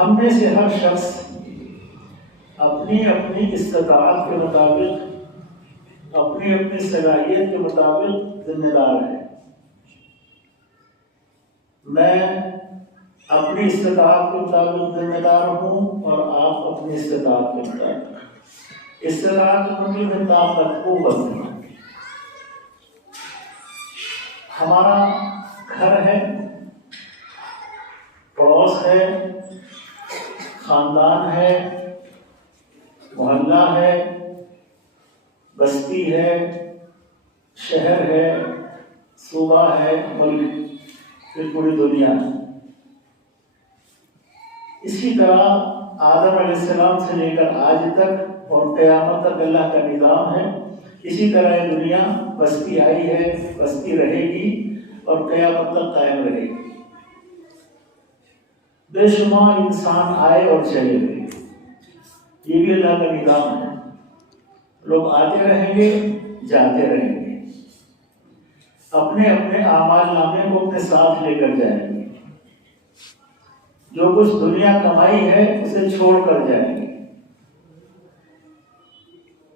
ہم میں سے ہر شخص اپنی اپنی استطاعت کے مطابق، اپنی اپنی صلاحیت کے مطابق ذمہ دار ہے۔ میں اپنی استطاعت کے مطابق ذمہ دار ہوں اور آپ اپنی استطاعت کے مطابق۔ استطاعت کا مطلب ہے طاقت، قوت۔ ہمارا گھر ہے، پڑوس ہے، خاندان ہے، محلہ ہے، بستی ہے، شہر ہے، صوبہ ہے، ملک، پھر پوری دنیا ہے۔ اسی طرح آدم علیہ السلام سے لے کر آج تک اور قیامت تک اللہ کا نظام ہے۔ اسی طرح یہ دنیا بستی آئی ہے، بستی رہے گی اور قیامت تک قائم رہے گی۔ بے شمار انسان آئے اور چلے گئے، یہ بھی اللہ کا نظام ہے۔ لوگ آتے رہیں گے، جاتے رہیں گے، اپنے اپنے اعمال نامے کو اپنے ساتھ لے کر جائیں گے۔ جو کچھ دنیا کمائی ہے اسے چھوڑ کر جائیں گے۔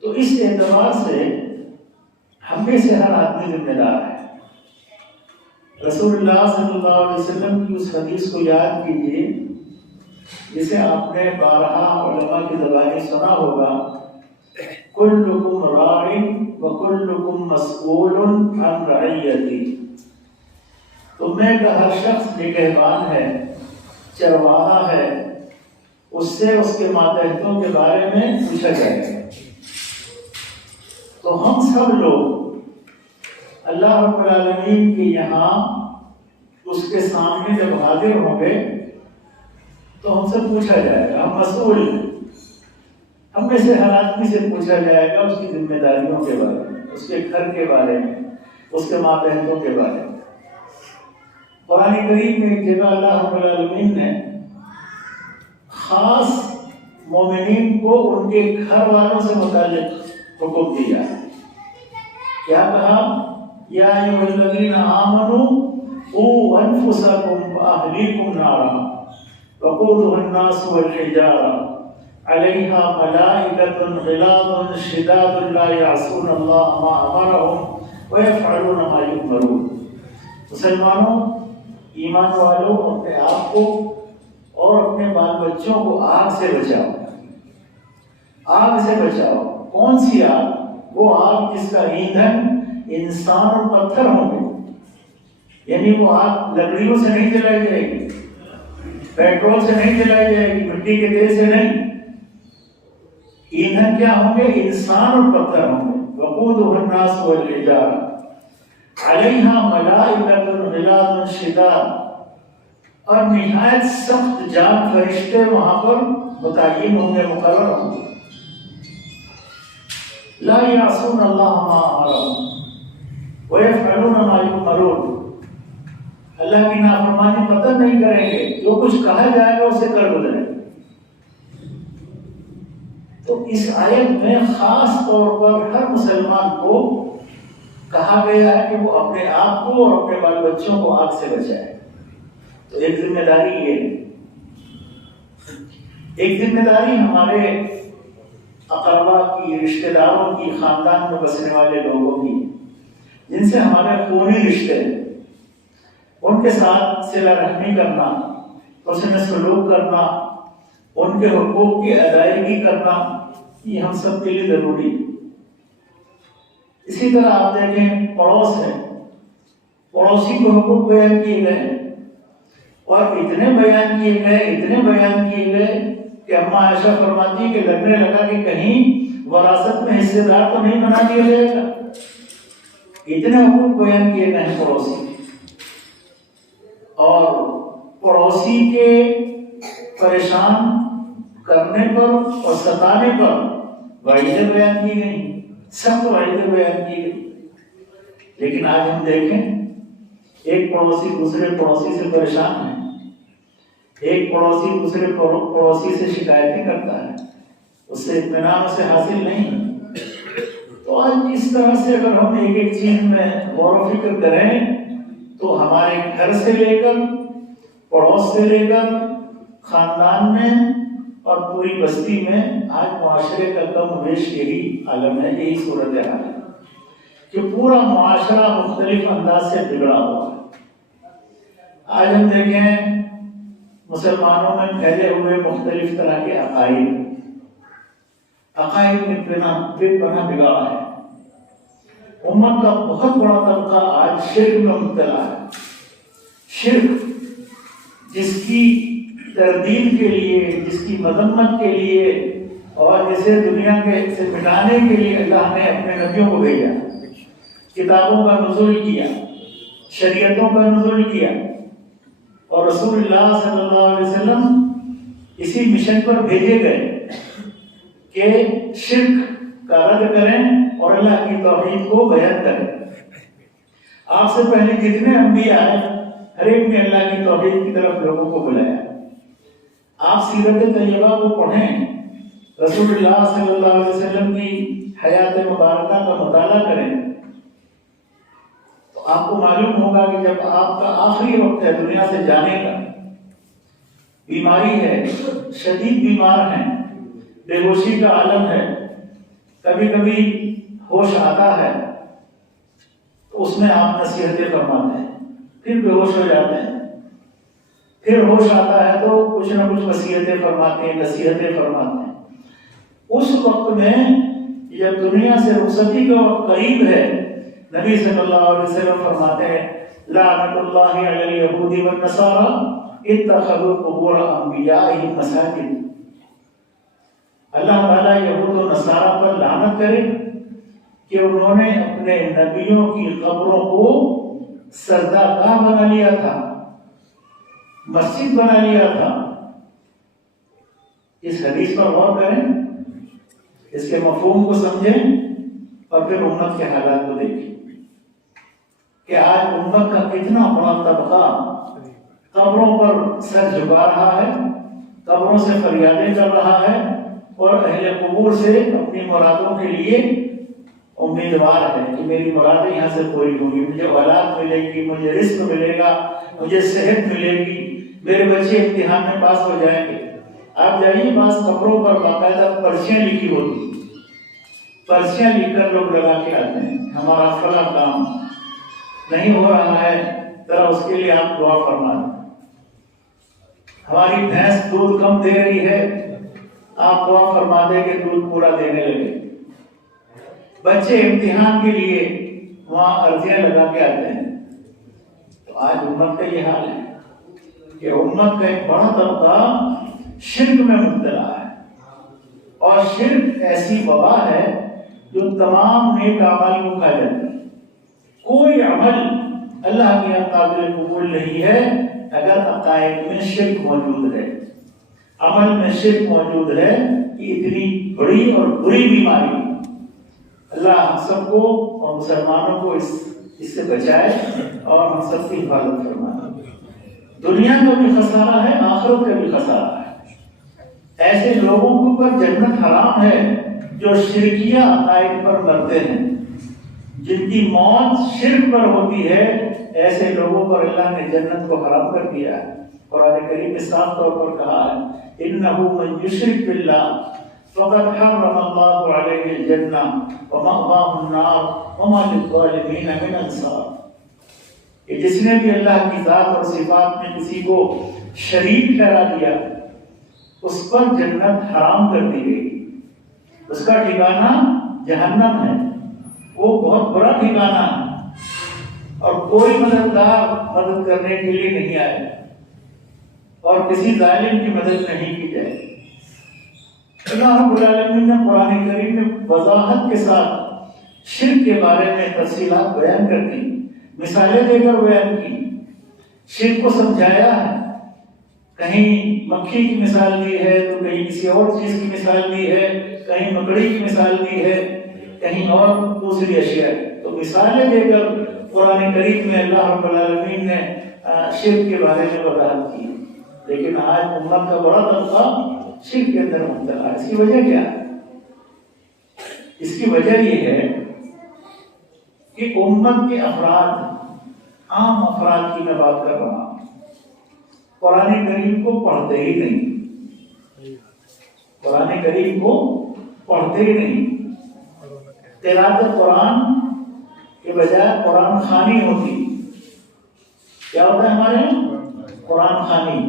تو اس اعتبار سے ہم میں سے ہر آدمی ذمہ دار ہے۔ رسول اللہ صلی اللہ علیہ وسلم کی اس حدیث کو یاد کیجیے جسے آپ نے بارہا علماء کی زبانی سنا ہوگا، کلکم راع وکلکم مسئول عن رعیتی۔ تم میں کا ہر شخص نگہبان ہے، چرواہا ہے، اس سے اس کے ماتحتوں کے بارے میں پوچھا جائے گا۔ تو ہم سب لوگ اللہ رب العالمین کے یہاں اس کے سامنے جب حاضر ہوں گے تو ہم سے پوچھا جائے گا، ہم مسئول ہیں۔ ہم میں سے ہر آدمی سے پوچھا جائے گا اس کی ذمہ داریوں کے بارے میں، اس کے گھر کے بارے میں، اس کے ماتحتوں کے بارے میں۔ قرآن کریم میں ایک جگہ اللہ رب العالمین نے خاص مومنین کو ان کے گھر والوں سے متعلق حکم دیا۔ کیا کہا؟ یا ایھا الذین آمنوا قوا انفسکم واہلیکم نارا وقودها الناس والحجارة علیہا ملائکۃ غلاظ شداد لا یعصون اللہ ما امرهم ویفعلون ما یؤمرون۔ مسلمانوں، ایمان والوں، اپنے آپ کو اور اپنے بال بچوں کو آگ سے بچاؤ۔ آگ سے بچاؤ۔ کون سی آگ؟ وہ آگ جس کا ایندھن انسان اور پتھر ہوں گے۔ یعنی وہ آگ لکڑیوں سے نہیں جلائی جائے گی، پیٹرول سے نہیں جلائی جائے گی، مٹی کے تیل سے نہیں۔ ایندھن کیا ہوں گے؟ انسان اور پتھر ہوں گے۔ وقودها الناس والحجارة علیہا ملائکۃ غلاظ شداد، اور نہایت سخت جان فرشتے وہاں پر متعین ہوں گے، مقرر ہوں گے۔ لا یعصون اللہ ما امرهم ویفعلون ما یؤمرون، اللہ کی نافرمانی قطع نہیں کریں گے، جو کچھ کہا جائے گا اسے کر گزریں گے۔ تو اس آیت میں خاص طور پر ہر مسلمان کو کہا گیا ہے کہ وہ اپنے آپ کو اور اپنے بال بچوں کو آگ سے بچائے۔ تو ایک ذمہ داری یہ ہے۔ ایک ذمہ داری ہمارے اقربا کی، رشتہ داروں کی، خاندان میں بسنے والے لوگوں کی، جن سے ہمارے خونی رشتے ہیں، ان کے ساتھ صلہ رحمی کرنا، حسن سلوک کرنا، ان کے حقوق کی ادائیگی کرنا، یہ ہم سب کے لیے ضروری ہے۔ اسی طرح آپ دیکھیں پڑوس ہے، پڑوسی کو حقوق بیان کیے گئے ہیں، اور اتنے بیان کیے گئے کہ اماں عائشہ فرماتی کہ لگنے لگا کہ کہیں وراثت میں حصے دار تو نہیں بنا دیا جائے گا۔ اتنے حقوق بیان کیے گئے ہیں پڑوسی، اور پڑوسی کے پریشان کرنے پر اور ستانے پر وعیدیں بیان کی گئی، سخت وعیدیں بیان کی گئی۔ لیکن آج ہم دیکھیں ایک پڑوسی دوسرے پڑوسی سے پریشان ہے، ایک پڑوسی دوسرے پڑوسی سے شکایتیں کرتا ہے، اس سے اطمینان اسے حاصل نہیں۔ تو آج اس طرح سے اگر ہم ایک ایک چیز میں غور و فکر کریں تو ہمارے گھر سے لے کر، پڑوس سے لے کر، خاندان میں اور پوری بستی میں آج معاشرے کا کم بیش یہی عالم ہے، یہی صورت حال ہے کہ پورا معاشرہ مختلف انداز سے بگڑا ہوا ہے۔ آج ہم دیکھیں مسلمانوں میں پھیلے ہوئے مختلف طرح کے عقائد میں بے پناہ بگاڑ ہے۔ امت کا بہت بڑا طبقہ آج شرک میں مبتلا ہے۔ شرک جس کی تردید کے لیے، جس کی مذمت کے لیے اور جسے دنیا کے سے مٹانے کے لیے اللہ نے اپنے نبیوں کو بھیجا، کتابوں کا نزول کیا، شریعتوں کا نزول کیا، اور رسول اللہ صلی اللہ علیہ وسلم اسی مشن پر بھیجے گئے کہ شرک کا رد کریں اور اللہ کی توحید کو بیان کریں۔ آپ سے پہلے جتنے انبیاء آئے ہر ایک نے اللہ کی توحید کی طرف لوگوں کو بلایا۔ آپ سیرت طیبہ کو پڑھیں، رسول اللہ صلی اللہ علیہ وسلم کی حیات مبارکہ کا مطالعہ کریں تو آپ کو معلوم ہوگا کہ جب آپ کا آخری وقت ہے دنیا سے جانے کا، بیماری ہے، شدید بیمار ہیں، بے ہوشی کا عالم ہے، کبھی کبھی ہوش آتا ہے تو اس میں آپ نصیحتیں فرماتے ہیں، پھر بے ہوش ہو جاتے ہیں، پھر ہوش آتا ہے تو کچھ نہ کچھ وصیتیں فرماتے ہیں، نصیحتیں فرماتے ہیں۔ اس وقت میں جب دنیا سے رخصتی کا وقت قریب ہے، نبی صلی اللہ علیہ وسلم فرماتے ہیں لعنت اللہ علی الیہود والنصارى اتخذوا قبور انبیائہم مساجد۔ اللہ تعالیٰ یہود و نصارہ پر لعنت کرے کہ انہوں نے اپنے نبیوں کی قبروں کو سجدہ گاہ بنا لیا تھا، مسجد بنا لیا تھا۔ اس حدیث پر غور کریں، اس کے مفہوم کو سمجھیں اور پھر امت کے حالات کو دیکھیں کہ آج امت کا کتنا بڑا طبقہ قبروں پر سر جھکا رہا ہے، قبروں سے فریادیں کر رہا ہے اور اہل قبور سے اپنی مرادوں کے لیے امیدوار ہے کہ میری مرادیں یہاں سے پوری ہوگی، مجھے اولاد ملے گی، مجھے رزق ملے گا، مجھے صحت ملے گی، میرے بچے امتحان میں پاس ہو جائیں گے۔ آپ جائیے بعض قبروں پر باقاعدہ پرچیاں لکھی ہوتی، پرچیاں لکھ کر لوگ لگا کے آتے ہیں ہمارا فلاں کام نہیں ہو رہا ہے، ذرا اس کے لیے آپ دعا فرما دیں۔ ہماری بھینس دودھ کم دے رہی ہے، آپ دعا فرما دیں کہ دودھ پورا دینے لگے۔ بچے امتحان کے لیے وہاں عرضیاں لگا کے آتے ہیں۔ تو آج امت کا یہ حال ہے کہ امت کا ایک بڑا طبقہ شرک میں مبتلا ہے، اور شرک ایسی وبا ہے جو تمام نیک اعمال کو کھا جاتی ہے۔ کوئی عمل اللہ کے قابل قبول نہیں ہے اگر عقائد میں شرک موجود ہے، عمل میں شرک موجود ہے۔ یہ اتنی بڑی اور بری بیماری، اللہ ہم سب کو اور مسلمانوں کو اس سے بچائے اور ہم سب کی حفاظت فرمائے۔ دنیا کا بھی خسارہ ہے، آخرت کا بھی خسارہ ہے۔ ایسے لوگوں کے اوپر جنت حرام ہے جو شرکیہ عقائد پر مرتے ہیں، جن کی موت شرک پر ہوتی ہے، ایسے لوگوں پر اللہ نے جنت کو حرام کر دیا ہے۔ قرآن کریم میں صاف طور پر کہا ہے انہ من یشرک باللہ فقد حرم اللہ علیہ الجنہ ومأواہ النار وما للظالمین من انصار۔ کہ جس نے بھی اللہ کی ذات اور صفات میں کسی کو شریک ٹھہرا دیا، اس پر جنت حرام کر دی گئی، اس کا ٹھکانہ جہنم ہے، وہ بہت بڑا ٹھکانہ ہے، اور کوئی مددگار مدد کرنے کے لیے نہیں آئے اور کسی ظالم کی مدد نہیں کی جائے۔ اللہ رب العالمین نے قرآن کریم میں وضاحت کے ساتھ شرک کے بارے میں تفصیلات بیان کر دی، مثالیں دے کر بیان کی، شرک کو سمجھایا ہے۔ کہیں مکھی کی مثال دی ہے تو کہیں کسی اور چیز کی مثال دی ہے، کہیں مکڑی کی مثال دی ہے، کہیں اور دوسری اشیاء۔ تو مثالیں دے کر قرآن کریم میں اللہ رب العالمین نے شرک کے بارے میں وضاحت کی۔ لیکن آج امت کا بڑا طبقہ شرک کے اندر مبتلا ہے۔ اس کی وجہ کیا ہے؟ اس کی وجہ یہ ہے کہ امت کے افراد، عام افراد کی میں بات کر رہا ہوں، قرآن کریم کو پڑھتے ہی نہیں، قرآن کریم کو پڑھتے ہی نہیں۔ قراءت قرآن کے بجائے قرآن خوانی ہوتی۔ کیا ہوتا ہے ہمارے یہاں؟ قرآن خوانی۔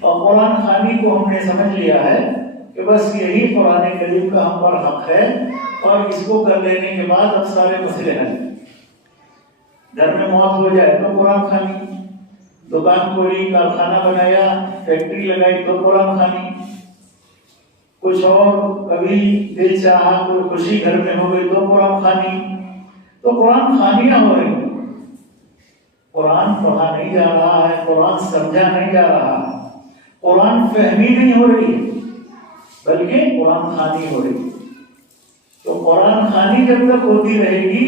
اور قرآن خوانی کو ہم نے سمجھ لیا ہے کہ بس یہی قرآن کریم کا ہم پر حق ہے، اور اس کو کر لینے کے بعد اب سارے مسئلے ہیں۔ گھر میں موت ہو جائے تو قرآن خوانی، دکان کھولی، کارخانہ بنایا، فیکٹری لگائی تو قرآن خوانی، کچھ اور کبھی دل چاہا کوئی خوشی گھر میں ہو گئی تو قرآن خوانی۔ تو قرآن خوانیاں ہو رہی ہیں، قرآن پڑھا نہیں جا رہا ہے، قرآن سمجھا نہیں جا رہا، قرآن فہمی نہیں ہو رہی ہے، بلکہ قرآن خوانی ہو رہی ہے۔ تو قرآن خوانی جب تک ہوتی رہے گی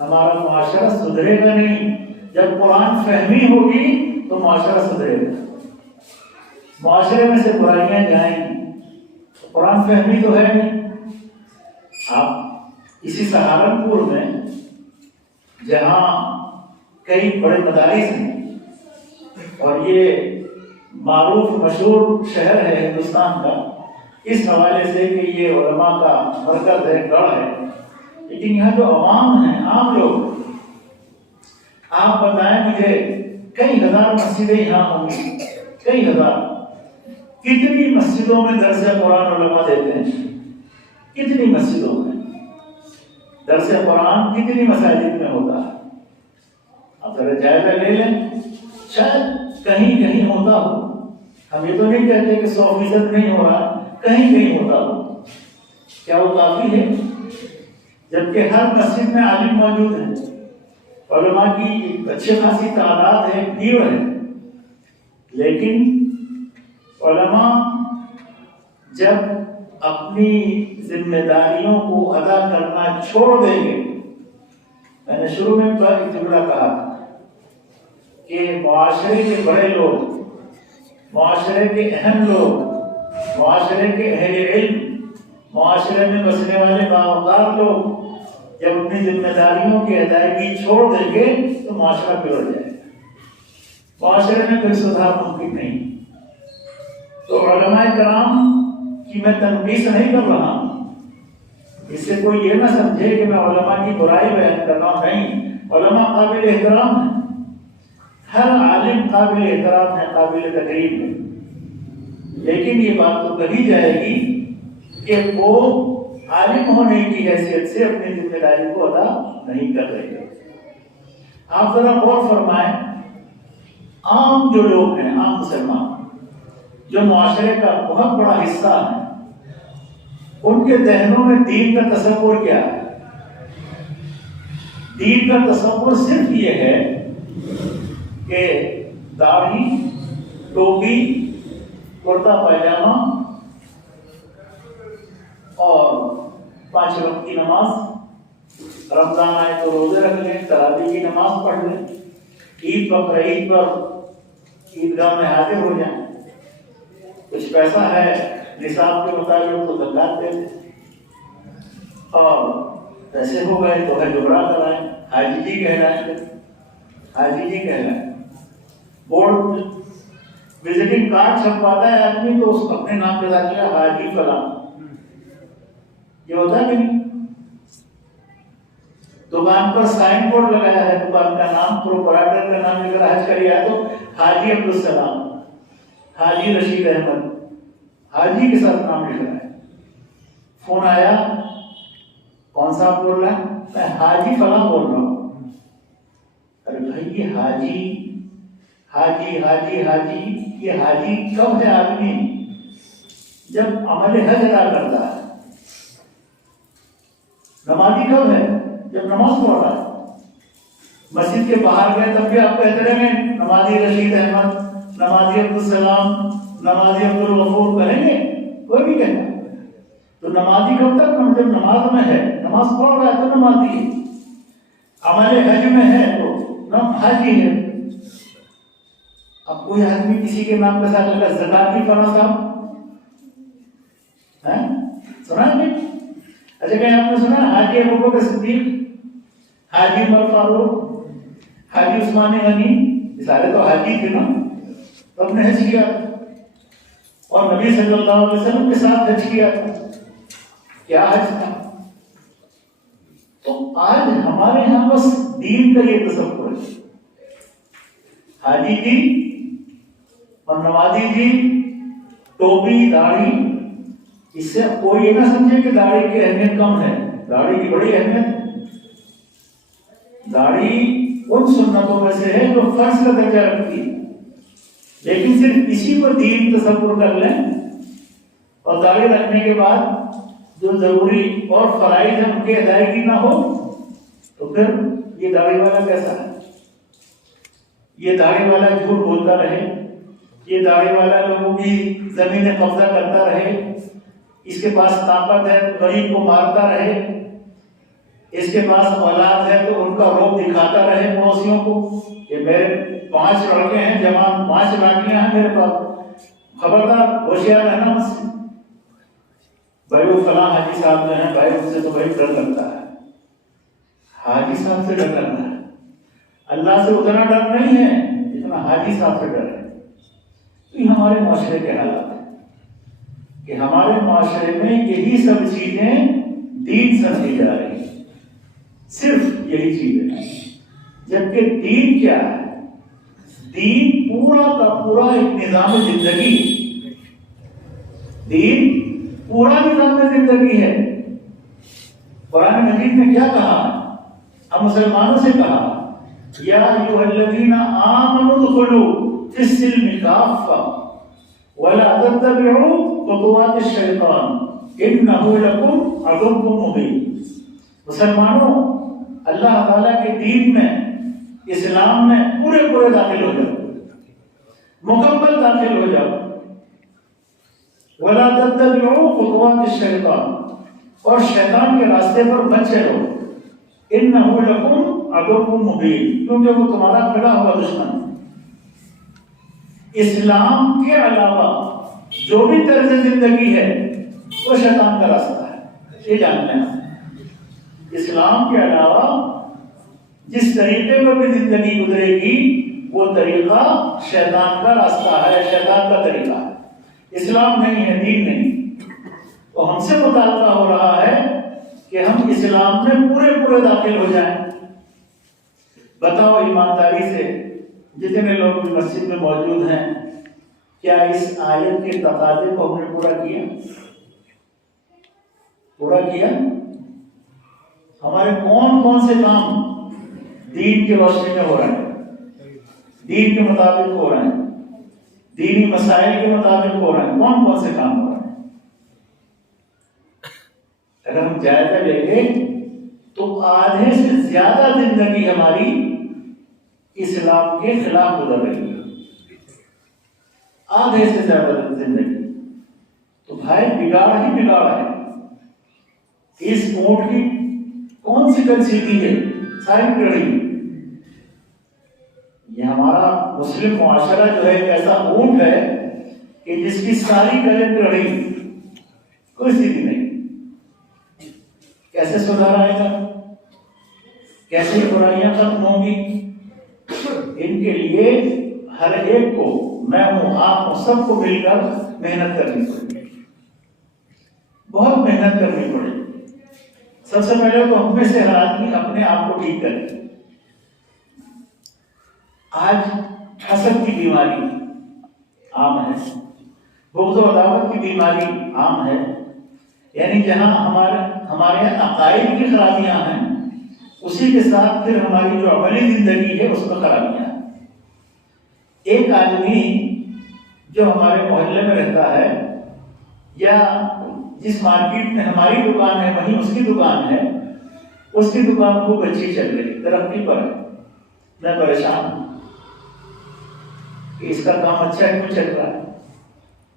ہمارا معاشرہ سدھرے گا نہیں۔ جب قرآن فہمی ہوگی تو معاشرہ سدھرے گا، معاشرے میں سے برائیاں جائیں گی۔ قرآن فہمی تو ہے نہیں۔ آپ اسی سہارنپور میں جہاں کئی بڑے مدارس ہیں اور یہ معروف مشہور شہر ہے ہندوستان کا اس حوالے سے کہ یہ علماء کا مرکز ہے، گڑھ ہے، لیکن یہاں جو عوام ہیں، عام لوگ، آپ بتائیں مجھے کئی ہزار مسجدیں یہاں ہوں گی، کئی ہزار، کتنی مسجدوں میں درس قرآن علماء دیتے ہیں؟ کتنی مسجدوں میں درس قرآن کتنی مساجد میں ہوتا ہے؟ آپ ذرا جائزہ لے لیں، شاید کہیں کہیں ہوتا ہو، ہم یہ تو نہیں کہتے کہ 100% نہیں ہو رہا، کہیں کہیں ہوتا ہو۔ کیا وہ کافی ہے؟ جبکہ ہر مسجد میں عالم موجود ہیں، علماء کی ایک اچھی خاصی تعداد ہے، بھیڑ ہے، لیکن علماء جب اپنی ذمہ داریوں کو ادا کرنا چھوڑ دیں گے، میں نے شروع میں ایک جملہ کہا کہ معاشرے کے بڑے لوگ، معاشرے کے اہم لوگ، معاشرے کے اہل علم، معاشرے میں بسنے والے باوقار لوگ جب اپنی ذمہ داریوں کی ادائیگی چھوڑ دیں گے تو معاشرہ بگڑ جائے گا، معاشرے میں کوئی سدھار ممکن نہیں۔ تو علماء کرام کی میں تنقید نہیں کر رہا ہوں، اس سے کوئی یہ نہ سمجھے کہ میں علماء کی برائی بیان کر رہا ہوں، نہیں، علماء قابل احترام ہیں، ہر عالم قابل احترام ہے، قابل تقریب ہے، لیکن یہ بات تو کہی جائے گی کہ وہ عالم ہونے کی حیثیت سے اپنی ذمہ داری کو ادا نہیں کر رہے۔ آپ ذرا غور فرمائیں، عام جو لوگ ہیں، عام مسلمان جو معاشرے کا بہت بڑا حصہ ہے، ان کے ذہنوں میں دین کا تصور کیا ہے؟ دین کا تصور صرف یہ ہے کہ داڑھی، ٹوپی، کرتا پائجامہ اور 5 وقت کی نماز، رمضان آئے تو روزے رکھ لیں، تراویح کی نماز پڑھ لیں، عید بقر عید پر عیدگاہ میں حاضر ہو جائیں، کچھ پیسہ ہے نصاب کے مطابق تو زکات دے دیں، اور پیسے ہو گئے تو ہے جبرا کرائیں، حاجی جی کہلائیں، حاجی جی کہلائیں۔ بورڈ وزٹنگ کارڈ چھپواتا ہے آدمی تو اس اپنے نام پہ لگا حاجی فلاں، یہ ہوتا ہے نہیں۔ دکان پر سائن بورڈ لگایا ہے، دکان کا نام، پروپرائٹر کا نام لکھ رہا ہے، کریا تو حاجی عبدالسلام، حاجی رشید احمد، حاجی کے ساتھ نام لکھ رہا ہے۔ فون آیا، کون سا آپ بول رہے ہیں؟ میں حاجی فلاں بول رہا ہوں۔ ارے بھائی یہ حاجی حاجی حاجی حاجی، یہ حاجی کب ہے آدمی؟ جب عمل حج ادا کرتا ہے۔ نمازی کب ہے؟ جب نماز پڑھ رہا ہے۔ مسجد کے باہر گئے تب بھی آپ کہتے رہیں گے نمازی رشید احمد، نمازی عبدالسلام، نمازی عبدالغفور، کہیں گے؟ کوئی بھی کہنا۔ تو نمازی کب تک؟ جب نماز میں ہے، نماز پڑھ رہا ہے تو نمازی ہے، عمل حج میں ہے تو حاجی ہے۔ اب کوئی آدمی کسی کے نام کے ساتھ لگا زکاتی فلاں صاحب، سنا ہے نہیں؟ اچھا کہ آپ نے سنا حاجی ابوبکر صدیق، حاجی عمر فاروق، حاجی عثمان غنی، یہ سارے تو حاجی تھے نا، تب نے حج کیا تھا، اور نبی صلی اللہ علیہ وسلم کے ساتھ حج کیا تھا. کیا حج تھا؟ تو آج ہمارے یہاں بس دین کا یہ تصور ہے. حاجی جی اور نمازی جی ٹوپی داڑھی، اس سے کوئی یہ نہ سمجھے کہ داڑھی کی اہمیت کم ہے. داڑھی کی بڑی اہمیت ہے. داڑھی ان سنتوں میں سے ہے جو فرض کا درجہ رکھتی ہے، لیکن صرف اسی کو دین تصور کر لیں اور داڑھی رکھنے کے بعد جو ضروری اور فرائض ہیں ان کی ادائیگی نہ ہو تو پھر یہ داڑھی والا کیسا ہے؟ یہ داڑھی والا جھوٹ بولتا رہے، یہ داڑھی والا لوگوں کی زمین قبضہ کرتا رہے، اس کے پاس طاقت ہے غریب کو مارتا رہے، اس کے پاس اولاد ہے تو ان کا روپ دکھاتا رہے پڑوسیوں کو کہ میرے 5 لڑکے ہیں، جوان 5 لڑکیاں ہیں میرے پاس، خبردار ہوشیار رہنا مجھ سے. بھائی وہ فلاں حاجی صاحب جو ہیں بھائی ان سے تو بھائی ڈر لگتا ہے. حاجی صاحب سے ڈر لگنا ہے، اللہ سے اتنا ڈر نہیں ہے جتنا حاجی صاحب سے ڈر ہے. تو یہ ہمارے معاشرے کے حالات ہیں کہ ہمارے معاشرے میں یہی سب چیزیں دین سمجھی جا رہی ہیں، صرف یہی چیزیں ہیں. جبکہ دین کیا ہے؟ دین پورا کا پورا ایک نظام زندگی، دین پورا نظام زندگی ہے. قرآن مجید میں کیا کہا؟ ہم مسلمانوں سے کہا یا ایھا الذین آمنوا ادخلوا فی السلم کافۃ ولا تتبعوا خطوات الشیطان انہ لکم عدو مبین. مسلمانوں اللہ تعالیٰ کے دین میں، اسلام میں پورے داخل ہو جاؤ، مکمل داخل ہو جاؤ. وَلَا تَتَّبِعُوا خُطُوَاتِ الشَّيْطَانِ، اور شیطان کے راستے پر مت چلو. إِنَّهُ لَكُمْ عَدُوٌّ مُبِينٌ، کیونکہ وہ تمہارا کھڑا ہوا دشمن ہے. اسلام کے علاوہ جو بھی طرز زندگی ہے وہ شیطان کا راستہ ہے، یہ جانتے ہیں. اسلام کے علاوہ جس طریقے میں بھی زندگی گزرے گی وہ طریقہ شیطان کا راستہ ہے، شیطان کا طریقہ ہے، اسلام نہیں ہے، دین نہیں. تو ہم سے مطالبہ ہو رہا ہے کہ ہم اسلام میں پورے داخل ہو جائیں. بتاؤ ایمانداری سے جتنے لوگ بھی مسجد میں موجود ہیں، کیا اس آیت کے تقاضے کو ہم نے پورا کیا؟ ہمارے کون سے کام دین کی روشنی میں ہو رہے ہیں، دین کے مطابق ہو رہے ہیں، دینی مسائل کے مطابق ہو رہے ہیں؟ کون سے کام ہو رہے ہیں؟ اگر ہم جائزہ لیں گے تو آدھے سے زیادہ زندگی ہماری اسلام کے خلاف گزر رہی ہے، آدھے سے زیادہ زندگی. تو بھائی بگاڑ ہی بگاڑ ہے. اس اونٹ کی کون سی کل سیدھی ہے؟ ساری ٹیڑھی. یہ ہمارا مسلم معاشرہ جو ہے ایک ایسا اونٹ ہے کہ جس کی ساری کلیں ٹیڑھی، کوئی سیدھی نہیں. کیسے سدھار آئے گا؟ کیسے برائیاں ختم ہوں گی؟ ان کے لیے ہر ایک کو، میں ہوں آپ ہوں، سب کو مل کر محنت کرنی پڑے گی، بہت محنت کرنی پڑے گی. سب سے پہلے تو ہم میں سے ہر آدمی اپنے آپ کو ٹھیک کرے. آج حسد کی بیماری عام ہے، بغض و عداوت کی بیماری عام ہے. یعنی جہاں ہمارے عقائد کی خرابیاں ہیں، اسی کے ساتھ پھر ہماری جو عملی زندگی ہے اس میں خرابیاں ہیں. ایک آدمی جو ہمارے محلے میں رہتا ہے یا جس مارکیٹ میں ہماری دکان ہے وہیں اس کی دکان ہے، اس کی دکان خوب اچھی چل رہی، ترقی پر ہے. میں پریشان ہوں کہ اس کا کام اچھا کیوں چل رہا ہے،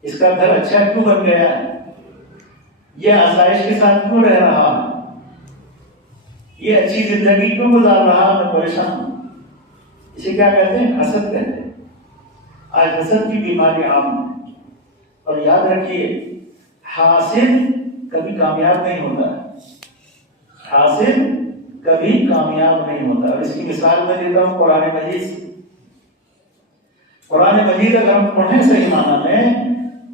اس کا گھر اچھا کیوں بن گیا ہے، یہ آسائش کے ساتھ کیوں رہ رہا ہے، یہ اچھی زندگی کیوں گزار رہا ہے. میں پریشان ہوں. اسے کیا کہتے ہیں؟ حسد کہتے ہیں. آج حسد کی بیماری عام ہے. اور یاد رکھیے حاسد کبھی کامیاب نہیں ہوتا ہے، حاسد کبھی کامیاب نہیں ہوتا. اور اس کی مثال میں دیتا ہوں قرآن مجید سے. قرآن مجید اگر ہم پڑھیں صحیح معنی میں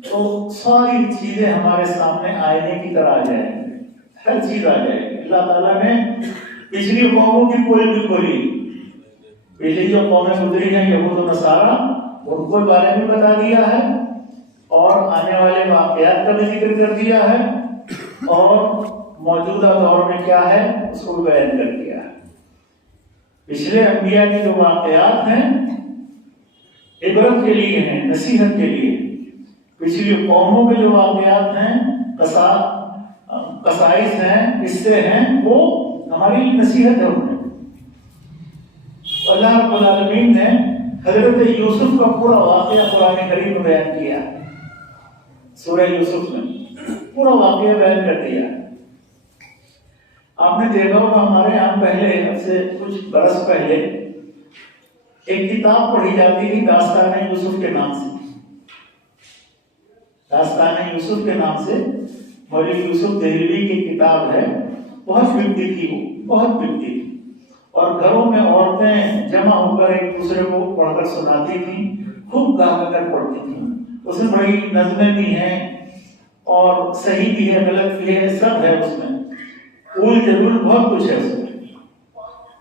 تو ساری چیزیں ہمارے سامنے آئینے کی طرح آ جائیں گی، ہر چیز آ جائے گی۔ اللہ تعالیٰ نے پچھلی قوموں کی بھی کھولی، پچھلی جو قومیں گزری ہیں یہود و نصارہ، ان کو بارے میں بتا دیا ہے، اور آنے والے واقعات کا بھی ذکر کر دیا ہے، اور موجودہ دور میں کیا ہے اس کو بیان کر دیا ہے۔ پچھلے انبیاء کے جو واقعات ہیں عبرت کے لیے ہیں، نصیحت کے لیے۔ پچھلی قوموں کے جو واقعات ہیں، قصائص ہیں، قصے ہیں، وہ ہماری نصیحت ہے ان میں۔ اللہ رب العالمین نے حضرت یوسف کا پورا واقعہ قرآن کریم میں بیان کیا، سورہ یوسف میں پورا واقعہ بیان کر دیا۔ آپ نے دیکھا ہوگا ہمارے یہاں پہلے اب سے کچھ برس پہلے ایک کتاب پڑھی جاتی تھی داستان یوسف کے نام سے، داستان یوسف کے نام سے مولوی یوسف دہلوی کی کتاب ہے، بہت بکتی تھی، وہ بہت بکتی تھی، اور گھروں میں عورتیں جمع ہو کر ایک دوسرے کو پڑھ کر سناتی تھیں، خوب گا کر پڑھتی تھیں۔ اس میں بڑی نظمیں بھی ہیں، اور صحیح بھی ہے، غلط بھی ہے، سب ہے اس میں، اول جلول بہت کچھ ہے اس میں۔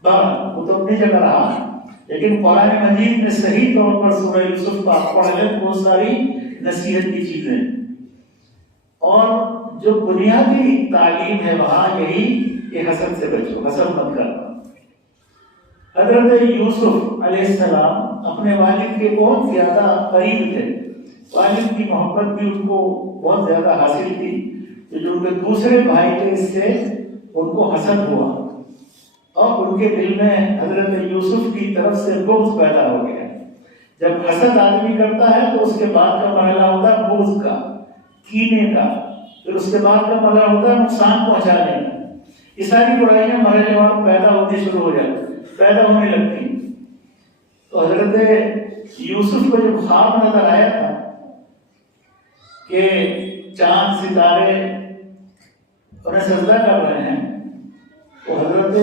وہ تو اپنی جگہ رہا، لیکن قرآن مجید میں صحیح طور پر سورہ یوسف کا پڑھ لیں بہت ساری نصیحت کی چیزیں، اور جو بنیادی تعلیم ہے وہاں یہی کہ حسد سے بچو، حسد مت کرنا۔ حضرت یوسف علیہ السلام اپنے والد کے بہت زیادہ قریب تھے، والد کی محبت بھی ان کو بہت زیادہ حاصل تھی، جو ان کے دوسرے بھائی تھے اس سے ان کو حسد ہوا، اور ان کے دل میں حضرت یوسف کی طرف سے بغض پیدا ہو گیا۔ جب حسد آدمی کرتا ہے تو اس کے بعد کا مرحلہ ہوتا ہے بغض کا، کینے کا، پھر اس کے بعد کا مرحلہ ہوتا ہے نقصان پہنچانے کا۔ یہ ساری برائیاں مرحلے وار پیدا ہوتی شروع ہو جاتی، پیدا ہونے لگتی۔ تو حضرت یوسف کو جب خواب نظر آیا تھا کہ چاند ستارے انہیں سجدہ کر رہے ہیں، تو حضرت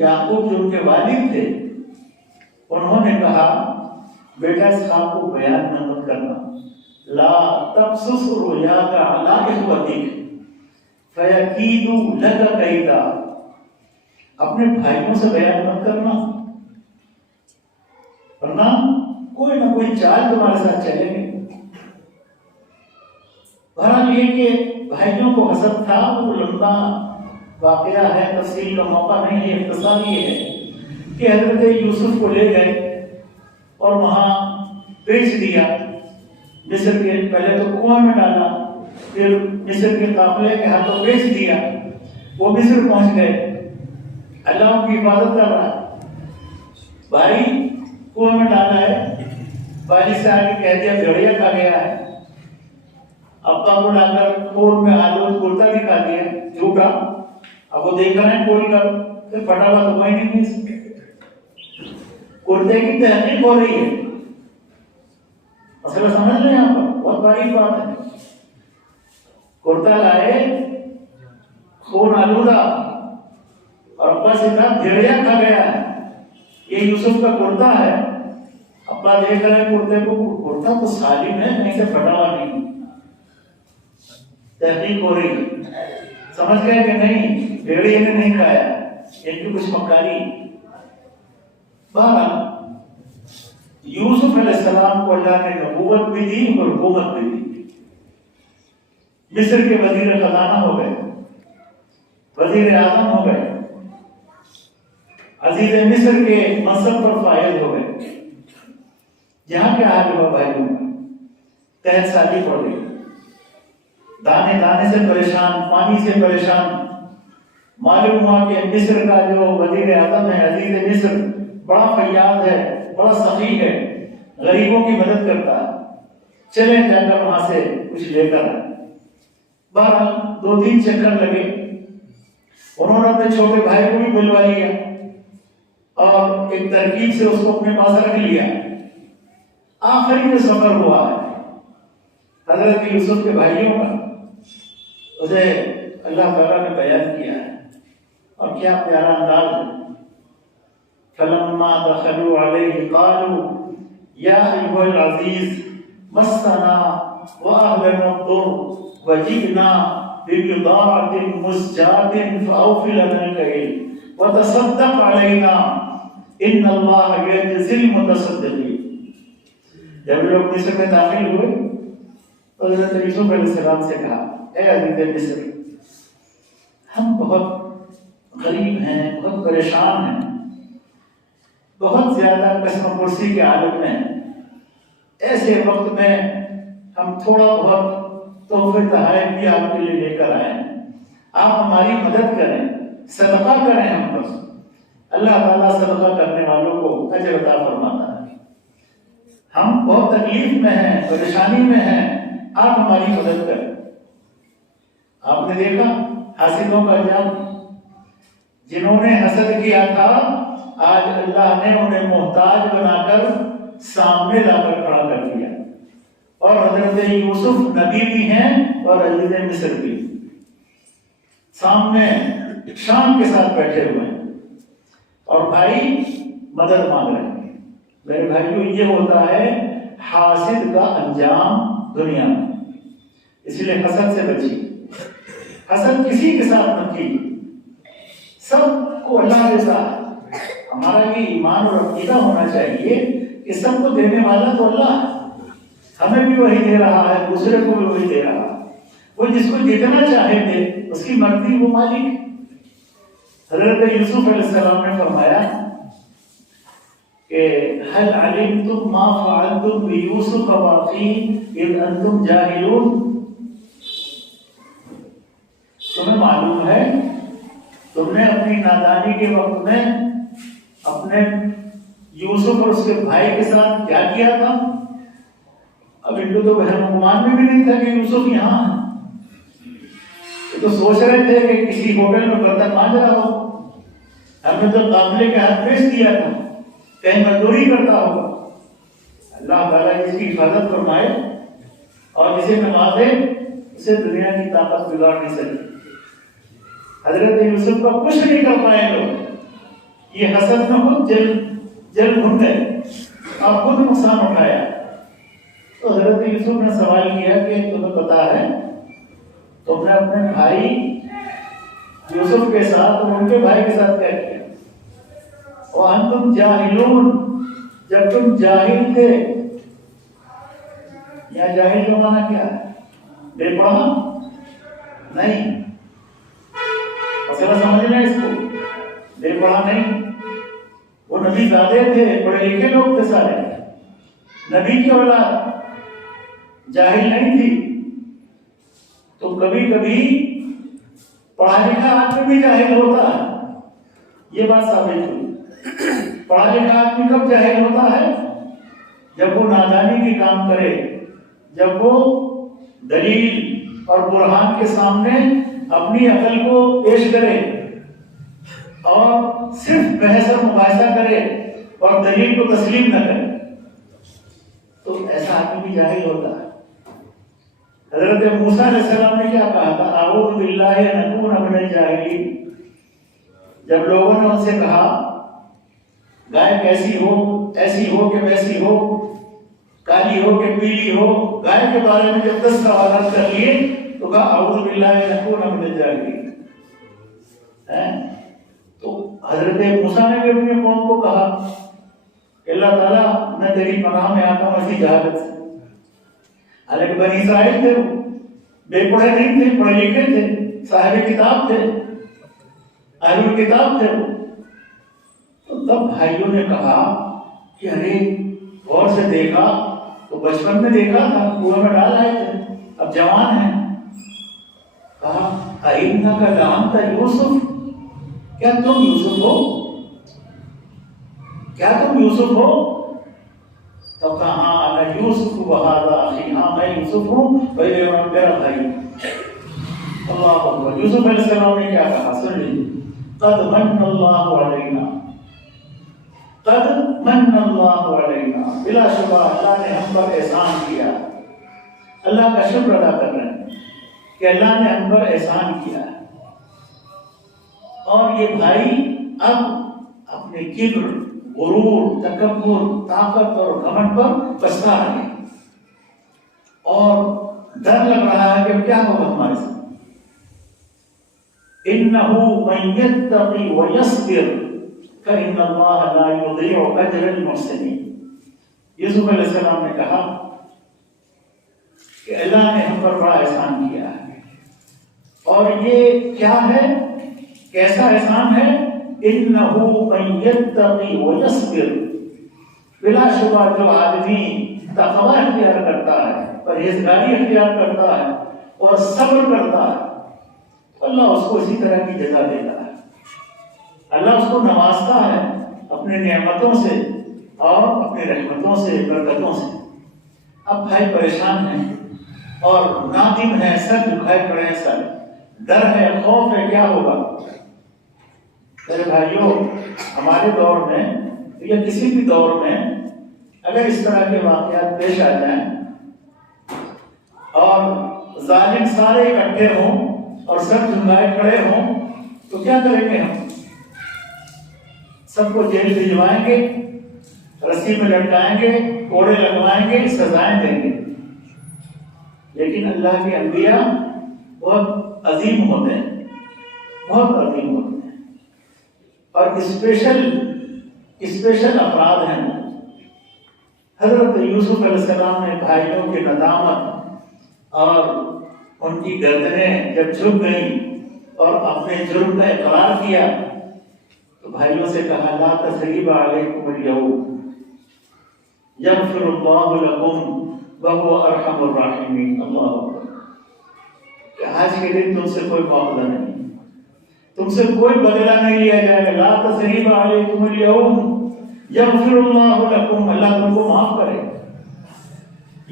یعقوب جو ان کے والد تھے انہوں نے کہا بیٹا اس خواب کو بیان نہ مت کرنا، لا تقصص رؤیاک علی اخوتک فیکیدوا لک کیدا، اپنے بھائیوں سے بیان مت کرنا ورنہ کوئی نہ کوئی چال تمہارے ساتھ چلے گی۔ بہرحال یہ کہ بھائیوں کو حسد تھا، وہ لمبا واقعہ ہے، تفصیل کا موقع نہیں ہے، اختصار یہ ہے کہ حضرت یوسف کو لے گئے اور وہاں بیچ دیا، مصر کے، پہلے تو کنویں میں ڈالا، پھر مصر کے قافلے کے ہاتھوں بیچ دیا، وہ مصر پہنچ گئے، اللہ ان کی حفاظت کر رہا ہے۔ بھائی کنویں میں ڈالا ہے، بارش سے آگے کہہ دیا بھیڑیا کھا گیا ہے، ابا کو ڈال کر خون میں آلو کرتا دکھا دیا جھوٹا، اب وہ دیکھ رہے ہیں کھول کر، پھر پھٹا ہوا تو کوئی نہیں کرتے کی تحقیق ہو رہی ہے۔ مسئلہ سمجھ لیں یہاں پر بہت بڑی بات ہے، کرتا لائے خون آلودہ اور ابا سے کہا بھیڑیا کھا گیا ہے، یہ یوسف کا کرتا ہے۔ ابا دیکھ رہے ہیں کرتے کو، کرتا تو سالم ہے، کہیں سے پھٹا ہوا نہیں، تحقیق ہو رہی ہے، سمجھ گئے کہ نہیں بھیڑیے نے نہیں کھایا، ان کی کچھ مکاری۔ بہرحال یوسف علیہ السلام کو اللہ نے نبوت بھی دی اور حکومت بھی دی، مصر کے وزیر خزانہ ہو گئے، وزیر اعظم ہو گئے، عزیز مصر کے منصب پر فائز ہو گئے۔ یہاں کیا حال ہوا بھائیوں، قحط سالی پڑ گئی، دانے دانے سے پریشان، پانی سے پریشان۔ معلوم ہوا کہ مصر کا جو وزیر اعظم ہے، عزیز مصر، بڑا فیاض ہے، بڑا سخی ہے، غریبوں کی مدد کرتا ہے، چلے جا کر وہاں سے کچھ لے کر آئے۔ بہرحال 2-3 چکر لگے، انہوں نے اپنے چھوٹے بھائی کو بھی بلوا لیا اور ایک ترکیب سے اس کو اپنے پاس رکھ لیا۔ آخری میں سفر ہوا ہے حضرت یوسف کے بھائیوں کا، اسے اللہ تعالیٰ نے بیان کیا ہے، اور کیا پیارا انداز ہے۔ فَلَمَّا دَخَلُوا عَلَيْهِ قَالُوا یا ایھا العزیز مسنا واهلنا الضر وجئنا ببضاعة مزجاة فأوف لنا الكيل وتصدق علينا ان اللہ یجزی المتصدقین۔ جب لوگ مصر میں داخل ہوئے تو حضرت یوسف علیہ السلام سے کہا اے عزیز مصر، ہم بہت غریب ہیں، بہت پریشان ہیں، بہت زیادہ قسم پرسی کے عالم میں ہیں، ایسے وقت میں ہم تھوڑا بہت تحفے تحائف بھی آپ کے لیے لے کر آئے ہیں، آپ ہماری مدد کریں، صدقہ کریں ہم پر۔ اللہ تعالیٰ صدقہ کرنے والوں کو اجر عطا فرماتا ہے۔ ہم بہت تکلیف میں ہیں، پریشانی میں ہیں، آپ ہماری مدد کریں۔ آپ نے دیکھا حاسدوں کا انجام، جنہوں نے حسد کیا تھا آج اللہ نے انہیں محتاج بنا کر سامنے لا کر کھڑا کر دیا۔ اور حضرت یوسف نبی بھی ہیں اور عزیز مصر بھی، سامنے شان کے ساتھ بیٹھے ہوئے ہیں اور بھائی مدد مانگ رہے ہیں۔ میرے بھائیو، یہ ہوتا ہے حاسد کا انجام دنیا میں، اس لیے حسد سے بچیے، حسد کسی کے ساتھ مت کیجیے، سب کو اللہ دیتا ہے۔ ہمارا یہ ایمان اور عقیدہ ہونا چاہیے کہ سب کو دینے والا تو اللہ ہے، ہمیں بھی وہی دے رہا ہے، دوسرے کو بھی وہی دے رہا ہے، وہ جس کو جتنا چاہے دے، اس کی مرضی وہ مالک ہے۔ حضرت یوسف علیہ السلام نے فرمایا کہ هل علمتم ما فعلتم بيوسف واخيه اذ انتم جاهلون، تمہیں معلوم ہے تم نے اپنی نادانی کے وقت میں اپنے یوسف اور اس کے بھائی کے ساتھ کیا کیا تھا؟ اب ان کو تو بہن گمان میں بھی نہیں تھا کہ یوسف یہاں ہے، یہ تو سوچ رہے تھے کہ کسی ہوٹل میں برتن مانج رہا ہو، ہم نے تو قافلے کا ہاتھ پیش دیا تھا، کہیں مزدوری کرتا ہوگا۔ اللہ تعالیٰ جس کی حفاظت فرمائے اور جسے نوازے، اسے دنیا کی طاقت بگاڑ نہیں سکتی۔ حضرت یوسف کا کچھ نہیں کر پائے لوگ، یہ حسد میں خود جل بھن گئے اور خود نقصان اٹھایا۔ تو حضرت یوسف نے سوال کیا کہ تمہیں پتا ہے تم نے اپنے بھائی یوسف کے ساتھ اور ان کے بھائی کے ساتھ کیا کیا؟ وَأَنْتُمْ جَاهِلُونَ، جب تم جاہل تھے، یا جاہل کا معنی کیا ہے؟ بے پڑھا نہیں، مسئلہ سمجھنا اس کو، بے پڑھا نہیں، وہ نبی زادے تھے، پڑھے لکھے لوگ تھے سارے، نبی کی اولاد، جاہل نہیں تھی۔ تو کبھی کبھی پڑھا لکھا آدمی بھی جاہل ہوتا ہے، یہ بات ثابت ہوئی۔ پڑھا لکھا آدمی کب جاہل ہوتا ہے؟ جب وہ نادانی کی کام کرے، جب وہ دلیل اور برہان کے سامنے اپنی عقل کو پیش کرے اور صرف بحث اور مباحثہ کرے اور دلیل کو تسلیم نہ کرے، تو ایسا آدمی بھی جاہل ہوتا ہے۔ حضرت موسیٰ علیہ السلام نے کیا کہا تھا؟ اعوذ باللہ ان اکون من الجاہلین۔ جب لوگوں نے ان سے کہا گائے کیسی ہو، ایسی ہو کہ ویسی ہو، کالی ہو کہ پیلی ہو، گائے کے بارے میں جب 10 سوالات کر لیے تو کہا اعوذ باللہ ان اکون من الجاہلین۔ تو حضرت موسیٰ نے بھی اپنی قوم کو کہا کہ اللہ تعالیٰ میں تیری پناہ میں آتا ہوں ایسی جہالت سے۔ حالانکہ بنی اسرائیل تھے، وہ بے پڑھے نہیں تھے، پڑھے لکھے تھے، صاحب کتاب تھے، اہل کتاب تھے وہ۔ تو تب بھائیوں نے کہا کہ ارے غور سے دیکھا تو بچپن میں دیکھا تھا، کنویں میں ڈال آئے تھے، اب جوان ہیں۔ کہا اِنَّكَ لَأَنْتَ یوسف، کیا تم یوسف ہو؟ کیا تم یوسف ہو؟ تب کہا ہاں انا یوسف وہذا اخی، ہاں میں یوسف ہوں اور یہ میرا بھائی۔ اللہ اکبر۔ یوسف علیہ السلام نے کیا کہا؟ سن لیجیے، قد من اللہ علینا، قد من اللہ علینا، بلا شبہ اللہ نے ہم پر احسان کیا۔ اللہ کا شکر ادا کر رہے ہیں کہ اللہ نے ہم پر احسان کیا ہے۔ اور یہ بھائی اب اپنے کبر، غرور، تکبر، طاقت اور گھمنڈ پر پچھتا رہے اور ڈر لگ رہا ہے کہ کیا ہوگا ہمارے ساتھ۔ إِنَّهُ مَن يَتَّقِ وَيَصْبِرْ فَإِنَّ اللَّهَ لَا يُضِيعُ أَجْرَ الْمُحْسِنِينَ۔ یوسف علیہ السلام نے کہا کہ اللہ نے ہم پر بڑا احسان کیا ہے، اور یہ کیا ہے، کیسا احسان ہے؟ إِنَّهُ مَن يَتَّقِ وَيَصْبِرْ، بلا شبہ جو آدمی تقوی اختیار کرتا ہے، پرہیزگاری اختیار کرتا ہے اور صبر کرتا ہے، اللہ اس کو اسی طرح کی جزا دیتا ہے۔ اللہ اس کو نوازتا ہے اپنے نعمتوں سے اور اپنے رحمتوں سے، برکتوں سے۔ اب بھائی پریشان ہیں اور نادم ہے، سر جھکائے پڑے ہیں، سر ڈر ہے، خوف ہے، کیا ہوگا؟ میرے بھائیوں، ہمارے دور میں یا کسی بھی دور میں اگر اس طرح کے واقعات پیش آ جائیں اور ظالم سارے اکٹھے ہوں اور سب جھکائے کھڑے ہوں تو کیا کریں گے؟ ہم سب کو جیل بھجوائیں گے، رسی میں لٹکائیں گے، کوڑے لگوائیں گے، سزائیں دیں گے۔ لیکن اللہ کے انبیاء بہت عظیم ہوتے ہیں، بہت عظیم ہوتے ہیں، اور اسپیشل افراد ہیں۔ حضرت یوسف علیہ السلام نے بھائیوں کی ندامت اور ان کی گردنیں جب جھک گئیں اور اپنے جرم کا اقرار کیا تو بھائیوں سے کہا لا تثریب علیکم اليوم یغفر اللہ لکم وہو ارحم الراحمین۔ اللہ اکبر، کہ آج کے دن تم سے کوئی معاوضہ نہیں، تم سے کوئی بدلہ نہیں لیا جائے گا۔ لا تثریب علیکم اليوم یغفر اللہ لکم، اللہ تم کو معاف کرے۔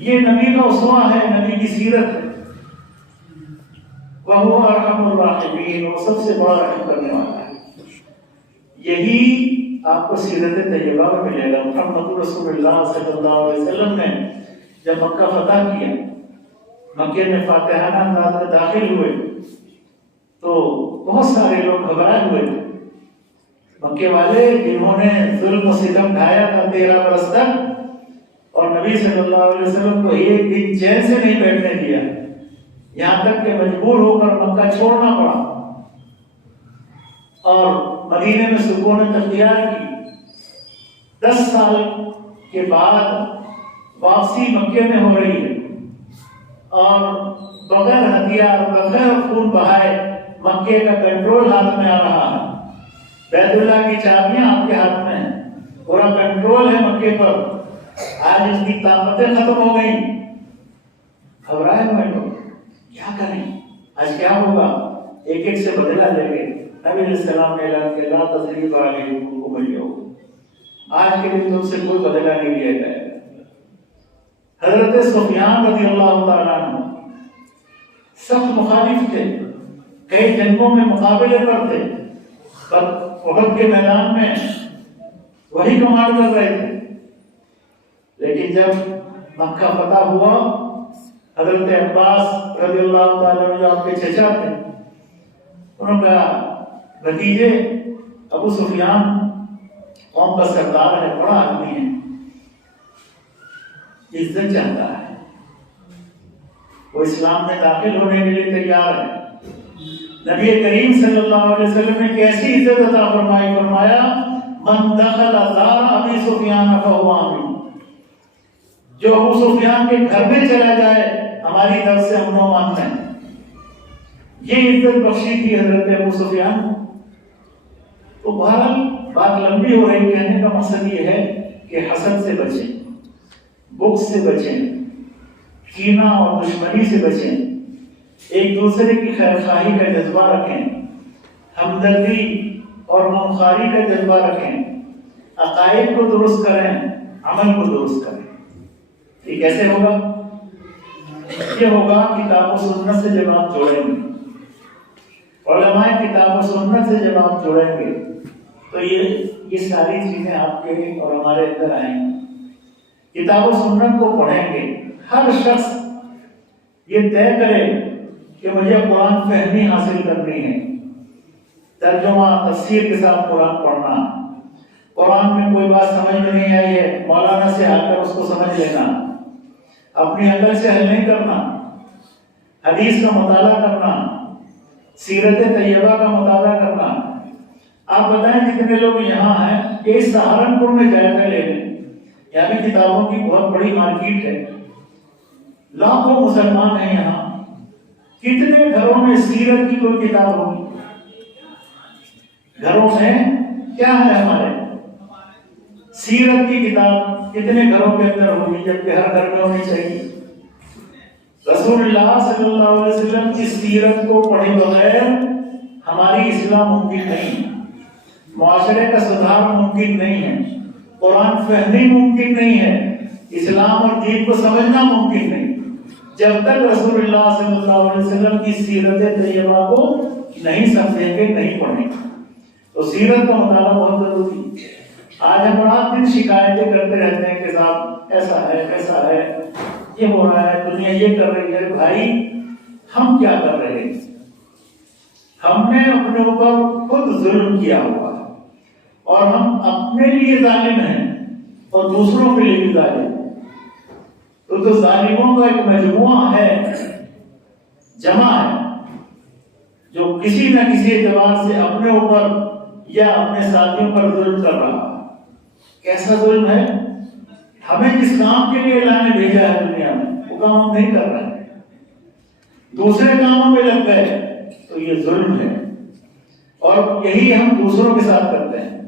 یہ نبی کا اسوہ ہے، نبی کی سیرت ہے۔ وَهُوَ أَرْحَمُ الرَّاحِمِينَ، وہ سب سے بڑا رحم کرنے والا ہے۔ یہی آپ کو سیرت طیبہ میں ملے گا۔ محمد رسول اللہ صلی اللہ علیہ وسلم نے جب مکہ فتح کیا، مکے میں فاتحانہ انداز میں داخل ہوئے تو بہت سارے لوگ گھبرائے ہوئے تھے۔ مکے والے جنہوں نے ظلم و ستم ڈھایا تھا 13 برس تک، اور نبی صلی اللہ علیہ وسلم کو ایک دن چین سے نہیں بیٹھنے دیا، یہاں تک کہ مجبور ہو کر مکہ چھوڑنا پڑا اور مدینے میں سکونت اختیار کی۔ 10 سال کے بعد واپسی مکے میں ہو رہی ہے اور بغیر ہتھیار، بغیر خون بہائے مکے کا کنٹرول ہاتھ میں آ رہا ہے۔ بیت اللہ کی چابیاں آپ کے ہاتھ میں ہیں، پورا کنٹرول ہے مکے پر۔ آج اس کی طاقتیں ختم ہو گئی، گھبرائے ہوئے لوگ کیا کریں، آج کیا ہوگا؟ ایک ایک سے بدلہ لے گئے۔ نبی علیہ السلام نے اعلان کیا لا تثریب علیکم اليوم، آج کے دن تم سے کوئی بدلہ نہیں لیا جائے گا۔ حضرت سفیان رضی اللہ تعالیٰ عنہ سخت مخالف تھے، کئی جنگوں میں مقابلے پر تھے، پر احد کے میدان میں وہی کمانڈ کر رہے تھے۔ لیکن جب مکہ فتح ہوا، حضرت عباس رضی اللہ تعالیٰ عنہ جو آپ کے چچا تھے، انہوں نے کہا بھتیجے ابو سفیان قوم کا سردار ہے، بڑا آدمی ہے، عزت چاہتا ہے، وہ اسلام میں داخل ہونے کے لیے تیار ہے۔ نبی کریم صلی اللہ علیہ وسلم نے کیسی عزت عطا فرمائی، فرمایا من دخل دار ابی سفیان فهو آمن، جو ابو سفیان کے گھر میں چلا جائے ہماری طرف سے امن و امان ہے۔ یہ عزت بخشی تھی حضرت ابو سفیان۔ تو بہرحال بات لمبی ہو رہی، کہنے کا مقصد یہ ہے کہ حسد سے بچیں، بغض سے بچیں، کینہ اور دشمنی سے بچیں، ایک دوسرے کی خیرخواہی کا جذبہ رکھیں، ہمدردی اور غمخواری کا جذبہ رکھیں، عقائد کو درست کریں، عمل کو درست کریں۔ یہ کیسے ہوگا؟ یہ ہوگا کتاب و سنت سے جب آپ جوڑیں گے، علماء کتاب و سنت سے جب آپ جوڑیں گے تو یہ ساری چیزیں آپ کے اور ہمارے اندر آئیں گی۔ کتاب و سنت کو پڑھیں گے، ہر شخص یہ طے کرے کہ مجھے قرآن فہمی حاصل کرنی ہے، ترجمہ تفسیر کے ساتھ قرآن پڑھنا، قرآن میں کوئی بات سمجھ میں نہیں آئی ہے، مولانا سے آ کر اس کو سمجھ لینا، اپنی عقل سے حل نہیں کرنا، حدیث کا مطالعہ کرنا، سیرت طیبہ کا مطالعہ کرنا۔ آپ بتائیں جتنے لوگ یہاں ہیں کہ سہارنپور میں جائزہ لے لیں، یہاں بھی کتابوں کی بہت بڑی مارکیٹ ہے، لاکھوں مسلمان ہیں یہاں، کتنے گھروں میں سیرت کی کوئی کتاب ہوگی؟ گھروں میں کیا ہے ہمارے؟ سیرت کی کتاب کتنے گھروں کے اندر ہوگی، جبکہ ہر گھر میں ہونی چاہیے۔ رسول اللہ صلی اللہ علیہ وسلم کی سیرت کو پڑھے بغیر ہماری اصلاح ممکن نہیں، معاشرے کا سدھار ممکن نہیں ہے، قرآن فہمی ممکن نہیں ہے، اسلام اور دین کو سمجھنا ممکن نہیں، جب تک رسول اللہ صلی اللہ علیہ وسلم کی سیرت طیبہ کو نہیں سمجھیں گے، نہیں پڑھیں گے۔ تو سیرت کا مطالعہ بہت ضروری ہے۔ آج ہم رات دن شکایتیں کرتے رہتے ہیں کہ صاحب ایسا ہے ایسا ہے، یہ ہو رہا ہے، دنیا یہ کر رہی ہے۔ بھائی ہم کیا کر رہے ہیں؟ ہم نے اپنے اوپر خود ظلم کیا ہوا ہے، اور ہم اپنے لیے ظالم ہیں اور دوسروں کے لیے بھی ظالم ہیں۔ تو ظالموں کا ایک مجموعہ ہے، جمع ہے، جو کسی نہ کسی اعتبار سے اپنے اوپر یا اپنے ساتھیوں پر ظلم کر رہا ہے۔ کیسا ظلم ہے؟ ہمیں جس کام کے لیے اللہ نے بھیجا ہے دنیا میں، وہ کام ہم نہیں کر رہے ہیں، دوسرے کاموں میں لگ گئے، تو یہ ظلم ہے، اور یہی ہم دوسروں کے ساتھ کرتے ہیں۔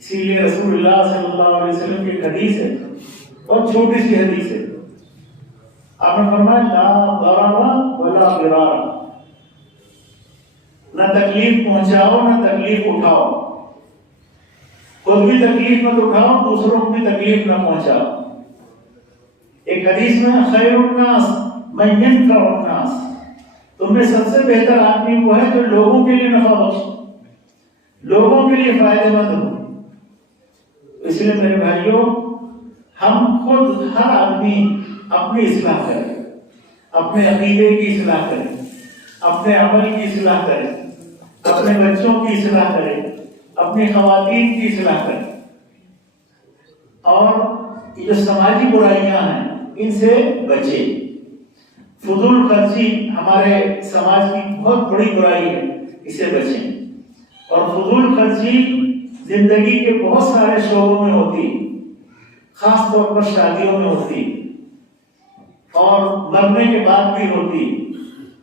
اسی لیے رسول اللہ صلی اللہ علیہ وسلم کی ایک حدیث ہے، اور چھوٹی سی حدیث ہے، آپ نے فرمایا لا ضرر ولا ضرار، نہ تکلیف پہنچاؤ نہ تکلیف اٹھاؤ، خود بھی تکلیف مت اٹھاؤ، دوسروں کو بھی تکلیف نہ پہنچاؤ۔ ایک حدیث میں خیر الناس من ينفع الناس، تم میں سب سے بہتر آدمی وہ ہے جو لوگوں کے لیے نفع بخش، لوگوں کے لیے فائدہ مند ہو۔ اس لیے میرے بھائیوں، ہم خود ہر آدمی اپنی اصلاح کرے، اپنے عقیدے کی اصلاح کرے، اپنے عمل کی اصلاح کرے، اپنے بچوں کی اصلاح کرے، اپنی خواتین کی اصلاح کرے، اور یہ جو سماجی برائیاں ہیں ان سے بچے۔ فضول خرچی ہمارے سماج کی بہت بڑی برائی ہے، اسے بچیں۔ اور فضول خرچی زندگی کے بہت سارے شعبوں میں ہوتی، خاص طور پر شادیوں میں ہوتی، اور مرنے کے بعد بھی ہوتی۔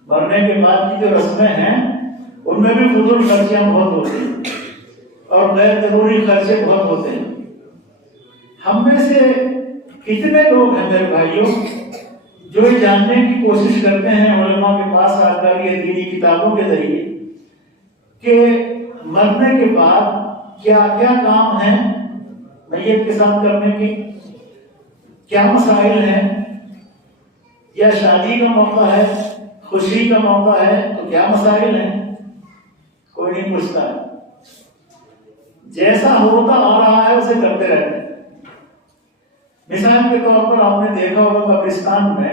مرنے کے بعد کی جو رسمیں ہیں ان میں بھی فضول خرچیاں بہت ہوتی ہیں، اور غیر ضروری خرچے بہت ہوتے ہیں۔ ہم میں سے کتنے لوگ ہیں میرے بھائیوں جو یہ جاننے کی کوشش کرتے ہیں علماء کے پاس آ کر یہ دینی کتابوں کے ذریعے کہ مرنے کے بعد کیا کیا کام ہیں میت کے ساتھ کرنے کی، کیا مسائل ہیں، یا شادی کا موقع ہے، خوشی کا موقع ہے تو کیا مسائل ہیں؟ کوئی نہیں پوچھتا ہے، جیسا ہوتا آ رہا ہے اسے کرتے رہتے ہیں۔ مثال کے طور پر آپ نے دیکھا ہوگا قبرستان میں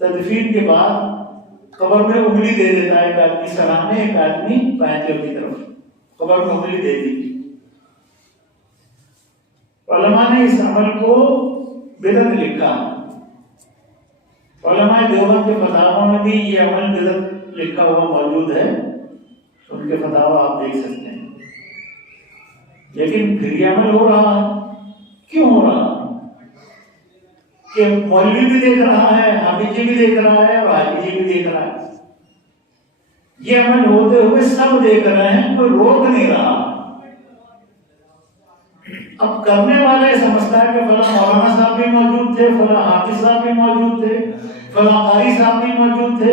تدفین کے بعد قبر میں انگلی دے دیتا ہے ایک آدمی سراہنے، ایک آدمی بائیں جانب کی طرف قبر میں انگلی دے دی۔ علماء نے اس عمل کو بدعت لکھا، علماء دیوبند کے فتاویٰ میں بھی یہ عمل بدعت لکھا ہوا موجود ہے، ان کے فتاویٰ آپ دیکھ سکتے ہیں۔ لیکن پھر یہ عمل ہو رہا ہے، کیوں ہو رہا ہے؟ کہ مولوی بھی دیکھ رہا ہے، حافظ جی بھی دیکھ رہا ہے، اور حاجی جی بھی دیکھ رہا ہے، یہ عمل ہوتے ہوئے سب دیکھ رہے ہیں، کوئی روک نہیں رہا۔ اب کرنے والے سمجھتا ہے کہ فلاں مولانا صاحب بھی موجود تھے، فلاں حافظ صاحب بھی موجود تھے، فلاں قاری صاحب بھی موجود تھے،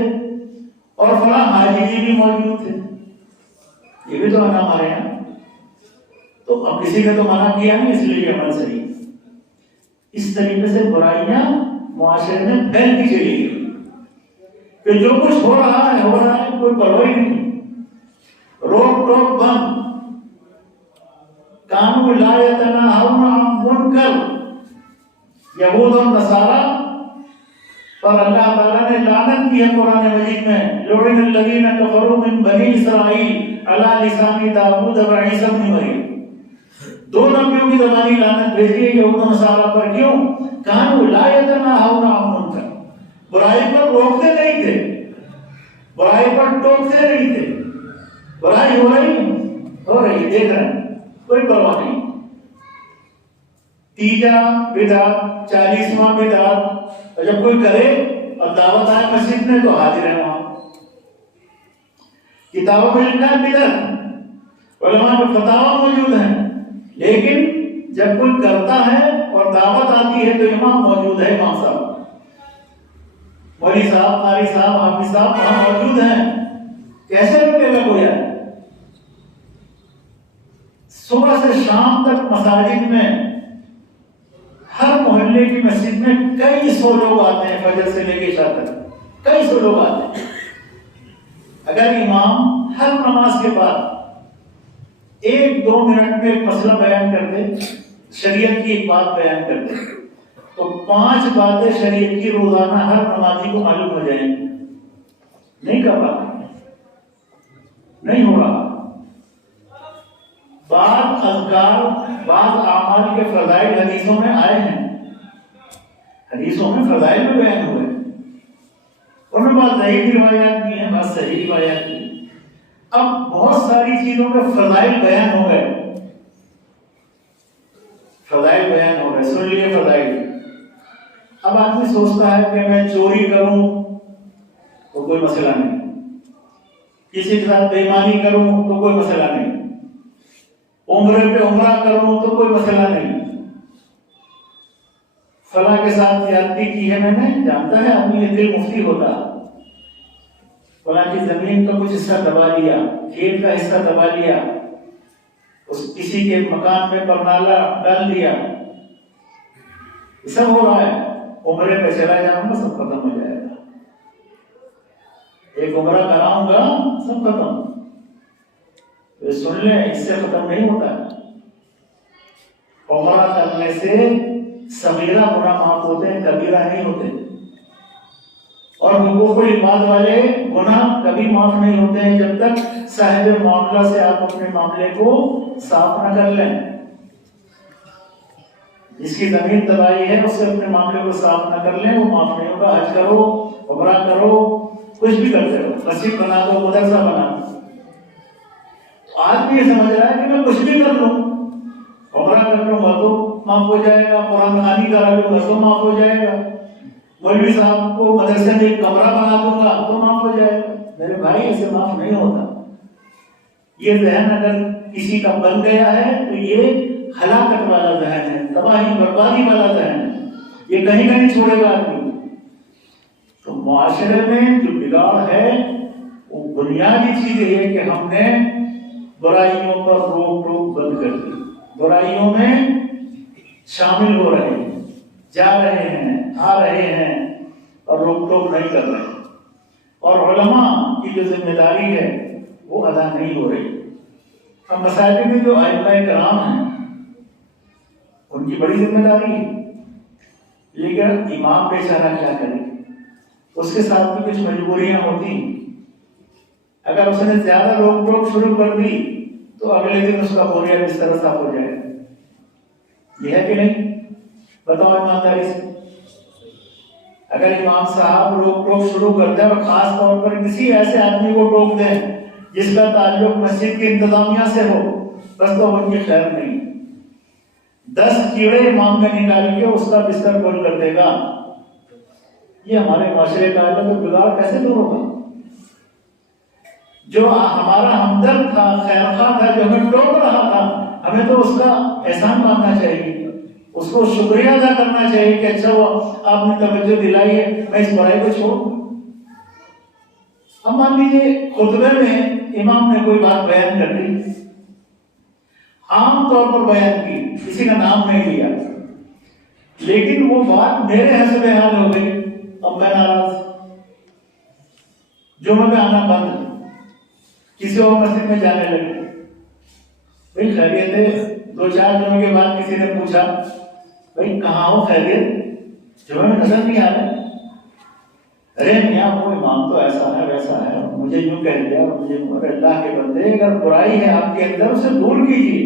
اور فلاں حاجی جی بھی موجود تھے، یہ بھی تو ہے نا ہمارے یہاں۔ تو اب کسی نے تو منع کیا نہیں، اس لیے یہ عمل صحیح۔ اس طریقے سے برائیاں معاشرے میں پھیلتی چلی گئی کہ جو کچھ ہو رہا ہے کوئی پرواہ نہیں، روک ٹوک بند، قانون لا یتناہون عن منکر۔ یہود اور نصارہ پر اللہ تعالیٰ نے لعنت کی ہے قرآن مجید میں، لعن الذین کفروا من بنی اسرائیل علی لسان داؤد و عیسی ابن مریم۔ دو نبیوں کی زبانی لعنت بھیجی ہے یہود و نصارہ پر. کیوں؟ کانوا لا یتناہون عن منکر، برائی پر روکتے نہیں تھے، برائی پر ٹوکتے نہیں تھے. برائی ہو رہی دیکھ رہے ہیں، کوئی پرواہ نہیں. تیجا بدعت، 40واں بدعت، اور جب کوئی کرے اور دعوت آئے مسجد میں تو حاضر ہے وہاں. کتابوں میں لکھا ہے بدعت، علماء میں فتاوا موجود ہیں، لیکن جب کوئی کرتا ہے اور دعوت آتی ہے تو امام موجود ہے، امام صاحب، مولوی صاحب، قاری صاحب، حافظ صاحب وہاں موجود ہیں. کیسے روکے گا کوئی؟ صبح سے شام تک مساجد میں، ہر محلے کی مسجد میں کئی سو لوگ آتے ہیں، فجر سے لے کے عشاء تک کئی سو لوگ آتے ہیں. اگر امام ہر نماز کے بعد 1-2 منٹ میں ایک مسئلہ بیان کر دے، شریعت کی ایک بات بیان کر دے، تو 5 باتیں شریعت کی روزانہ ہر نمازی کو معلوم ہو جائیں گی. نہیں کر رہا، نہیں ہو رہا. بعض اذکار، بعض اعمال کے فضائل حدیثوں میں آئے ہیں، حدیثوں میں فضائل میں بیان ہوئے، ان میں بعض ضعیف روایات بھی ہیں، بعض صحیح روایات بھی ہیں. اب بہت ساری چیزوں کے فضائل بیان ہو گئے، فضائل بیان ہو گئے، سن لیے فضائل. اب آدمی سوچتا ہے کہ میں چوری کروں تو کوئی مسئلہ نہیں، کسی کے ساتھ بے ایمانی کروں تو کوئی مسئلہ نہیں، عمرے پہ عمرہ کروں تو کوئی مسئلہ نہیں، فلاں کے ساتھ زیادتی کی ہے میں نے، جانتا ہے آدمی یہ دل مفتی ہوتا، فلاں کی زمین کا کچھ حصہ دبا لیا، کھیت کا حصہ دبا لیا، اس کسی کے مکان میں پرنالا ڈال دیا، یہ سب ہو رہا ہے. عمرے پہ چلا جاؤں گا سب ختم ہو جائے گا، ایک عمرہ کراؤں گا سب ختم. سن لیں، اس سے ختم نہیں ہوتا. عمرہ کرنے سے صغیرہ گناہ معاف ہوتے ہیں، کبیرہ نہیں ہوتے. اور حقوق العباد والے گناہ کبھی معاف نہیں ہوتے ہیں جب تک صاحب معاملہ سے آپ اپنے معاملے کو صاف نہ کر لیں. جس کی زمین تباہی ہے اس سے اپنے معاملے کو صاف نہ کر لیں، وہ معاف نہیں ہوگا. حج کرو، عمرہ کرو، کچھ بھی کرتے رہو، مسجد بنا دو، مدرسہ بنا دو. آدمی یہ سمجھ رہا ہے کہ میں کچھ بھی کر لوں، عمرہ کر لوں گا تو معاف ہو جائے گا، قرآن خوانی کرا لوں گا تو معاف ہو جائے گا، مولوی صاحب کو مدرسے میں ایک کمرہ بنا دوں گا تو معاف ہو جائے گا. میرے بھائی ایسے معاف نہیں ہوتا. یہ ذہن اگر کسی کا بن گیا ہے تو یہ ہلاکت والا ذہن ہے، تباہی بربادی والا ذہن ہے، یہ کہیں نہیں چھوڑے گا آدمی. تو معاشرے میں جو بگاڑ ہے وہ بنیادی چیز یہ ہے کہ ہم نے برائیوں پر روک ٹوک بند کر دی. برائیوں میں شامل ہو رہے ہیں، جا رہے ہیں، آ رہے ہیں اور روک ٹوک نہیں کر رہے. اور علماء کی جو ذمہ داری ہے وہ ادا نہیں ہو رہی. اب مساجد میں جو ائمہ کرام ہیں ان کی بڑی ذمہ داری ہے، لیکن امام بیچارہ کیا کرے، اس کے ساتھ بھی کچھ مجبوریاں ہوتی ہیں. اگر اس نے زیادہ روک ٹوک شروع کر دی تو اگلے دن اس کا بوریا بستر صاف ہو جائے گا. یہ ہے کہ نہیں؟ بتاؤ ایمانداری سے. اگر امام صاحب روک ٹوک شروع کر دیں اور خاص طور پر کسی ایسے آدمی کو ٹوک دیں جس کا تعلق مسجد کی انتظامیہ سے ہو، بس تو ان کی خیر نہیں. 10 کیڑے امام میں نکال کے اس کا بستر گول کر دے گا. یہ ہمارے معاشرے کا حالت و بگاڑ کیسے دور ہوگا؟ جو ہمارا ہمدرد تھا، خیرخواہ تھا، جو ہمیں ٹوک رہا تھا، ہمیں تو اس کا احسان ماننا چاہیے، اس کو شکریہ ادا کرنا چاہیے کہ اچھا وہ آپ نے توجہ دلائی ہے، میں اس برائی کو چھوڑوں. اب مان لیجیے خطبے میں امام نے کوئی بات بیان کر دی، عام طور پر بیان کی، کسی کا نام نہیں لیا، لیکن وہ بات میرے حسب حال ہو گئی. اب میں ناراض، جمعہ میں آنا بند، کسی اور مسجد میں جانے لگے. بھائی خیریت ہے؟ 2-4 دنوں کے بعد کسی نے پوچھا بھائی کہاں ہو، خیریت؟ جمعہ میں نظر نہیں آ رہے. ارے میاں وہ امام تو ایسا ہے ویسا ہے، مجھے یوں کہہ دیا، مجھے اللہ کے بندے اگر برائی ہے آپ کے اندر اسے دور کیجیے.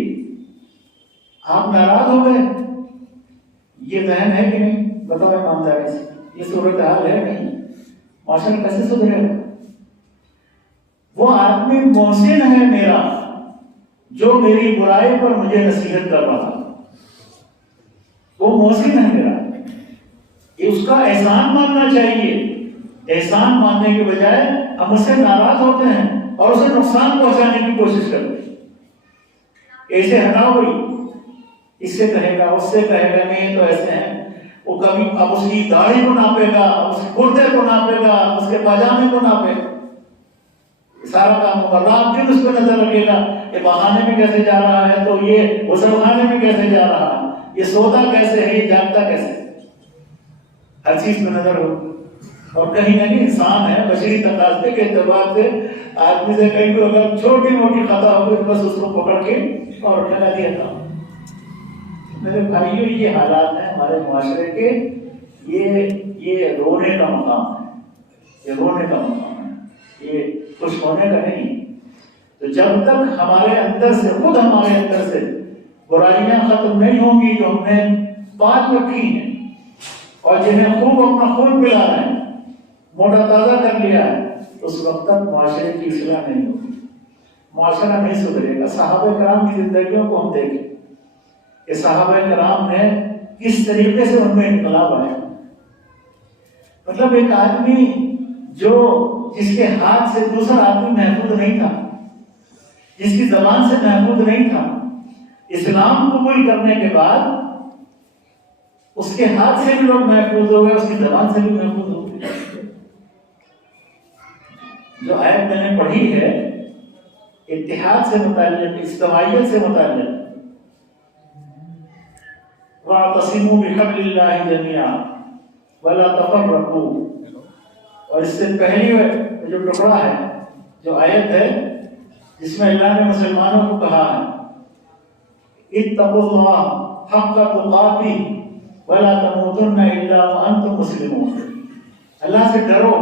آپ ناراض ہو گئے، یہ ذہن ہے کہ نہیں؟ بتاؤ ایمانداری سے، یہ صورتحال ہے نہیں؟ معاشرہ کیسے سدھرے گا؟ وہ آدمی محسن ہے میرا جو میری برائی پر مجھے نصیحت کر رہا تھا، وہ محسن ہے میرا، یہ اس کا احسان ماننا چاہیے۔ احسان ماننے کے بجائے ہم اس سے ناراض ہوتے ہیں اور اسے نقصان پہنچانے کی کوشش کرتے ہیں۔ ایسے ہٹاؤ بھائی، اس سے کہے گا، اس سے کہے گا، نہیں تو ایسے ہیں۔ وہ کبھی اب اس کی داڑھی کو ناپے گا، اب اس کے کرتے کو ناپے گا، اس کے پاجامے کو ناپے گا، سارا کام ہوگا۔ رات دن اس پہ نظر رکھے گا، یہ بہانے میں کیسے جا رہا ہے، تو یہ غسل خانے میں کیسے جا رہا ہے، یہ سوتا کیسے ہے، یہ جاگتا کیسے ہے، ہر چیز پہ نظر ہو۔ اور کہیں نہ کہیں انسان ہے، بشری تقاضے کے اعتبار سے آدمی سے کہیں کو اگر چھوٹی موٹی خطا ہو تو بس اس کو پکڑ کے اور ٹھگا دیا تھا۔ میرے بھائیوں، یہ حالات ہیں ہمارے معاشرے کے، یہ رونے کا مقام ہے، یہ رونے کا مقام ہے، یہ خوش ہونے کا نہیں۔ تو جب تک ہمارے اندر سے، خود ہمارے اندر سے برائیاں ختم نہیں ہوں گی جو ہم نے پاک رکھی ہیں اور جنہیں خوب اپنا خون پلا رہے ہیں، موٹا تازہ کر لیا ہے، اس وقت تک معاشرے کی اصلاح نہیں ہوگی، معاشرہ نہیں سدھرے گا۔ صحابہ کرام کی زندگیوں کو ہم دیکھیں کہ صحابہ کرام نے کس طریقے سے ان میں انقلاب آیا۔ مطلب ایک آدمی جس کے ہاتھ سے دوسرا آدمی محفوظ نہیں تھا، جس کی زبان سے محفوظ نہیں تھا، اسلام قبول کرنے کے بعد اس کے ہاتھ سے بھی لوگ محفوظ ہو گئے، اس کی زبان سے بھی محفوظ ہو گئے۔ جو آیت میں نے پڑھی ہے اتحاد سے متعلق، اجتماعیت سے متعلق، وَاعْتَصِمُوا بِحَبْلِ اللَّهِ جَمِيعًا وَلَا تَفَرَّقُوا، اور اس سے پہلی جو ٹکڑا ہے، جو آیت ہے جس میں اللہ نے مسلمانوں کو کہا ہے اتقوا اللہ حق تقاتہ ولا تموتن الا وانتم مسلمون، اللہ سے ڈرو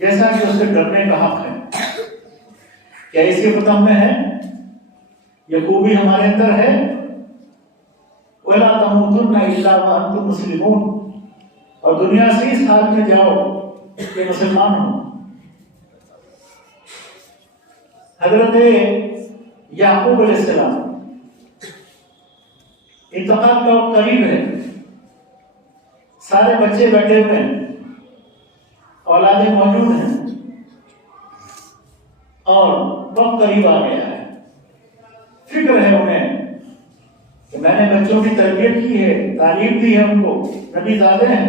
جیسا کہ اس سے ڈرنے کا حق ہے۔ کیا اسی ختم میں ہے؟ یہ خوبی ہمارے اندر ہے؟ ولا تموتن الا وانتم مسلمون، اور دنیا سے اس حال میں جاؤ کہ مسلمان ہو۔ حضرت یعقوب علیہ السلام انتقال کا وقت قریب ہے، سارے بچے بیٹھے ہوئے ہیں، اولادیں موجود ہیں، اور وقت قریب آ گیا ہے۔ فکر ہے انہیں کہ میں نے بچوں کی تربیت کی ہے، تعلیم دی ہے ان کو، نبی زادے ہیں،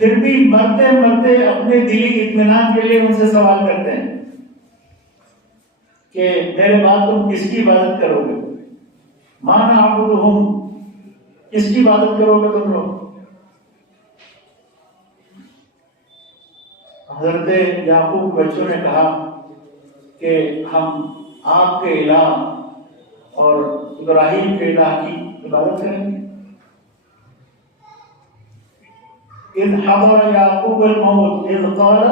پھر بھی مرتے مرتے اپنے دلی اطمینان کے لیے ان سے سوال کرتے ہیں کہ میرے بعد تم کس کی عبادت کرو گے؟ مَا نَعْبُدُهُمْ، کس کی عبادت کرو گے تم لوگ؟ حضرت یعقوب بچوں نے کہا کہ ہم آپ کے الہ اور ابراہیم کے الہ کی عبادت کریں گے۔ اذ حضر یعقوب الموت اذ قال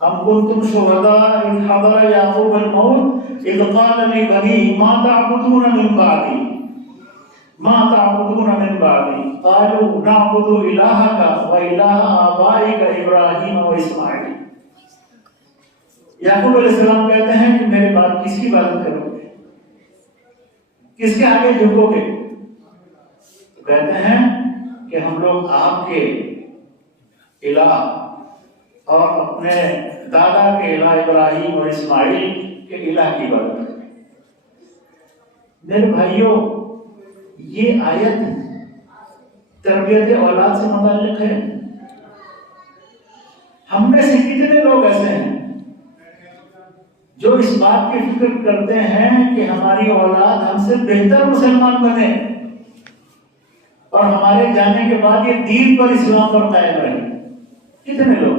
ام کنتم شہداء اذ حضر یعقوب الموت اذ قال لبنیہ ما تعبدون من بعدی ما تعبدون من بعدی قالوا نعبد الہک و الہ آبائک ابراہیم و اسماعیل۔ یعقوب علیہ السلام کہتے ہیں کہ میرے بعد کس کی عبادت کرو گے، کس کے آگے جھکو گے؟ تو کہتے ہیں کہ ہم لوگ آپ کے الہ اور اپنے دادا کے الہ ابراہیم اور اسماعیل کے الہ کی عبادت کریں۔ میرے بھائیوں، یہ آیت تربیت اولاد سے متعلق ہے۔ ہم میں سے کتنے لوگ ایسے ہیں جو اس بات کی فکر کرتے ہیں کہ ہماری اولاد ہم سے بہتر مسلمان بنے اور ہمارے جانے کے بعد یہ دین پر، اسلام پر قائم رہے؟ کتنے لوگ؟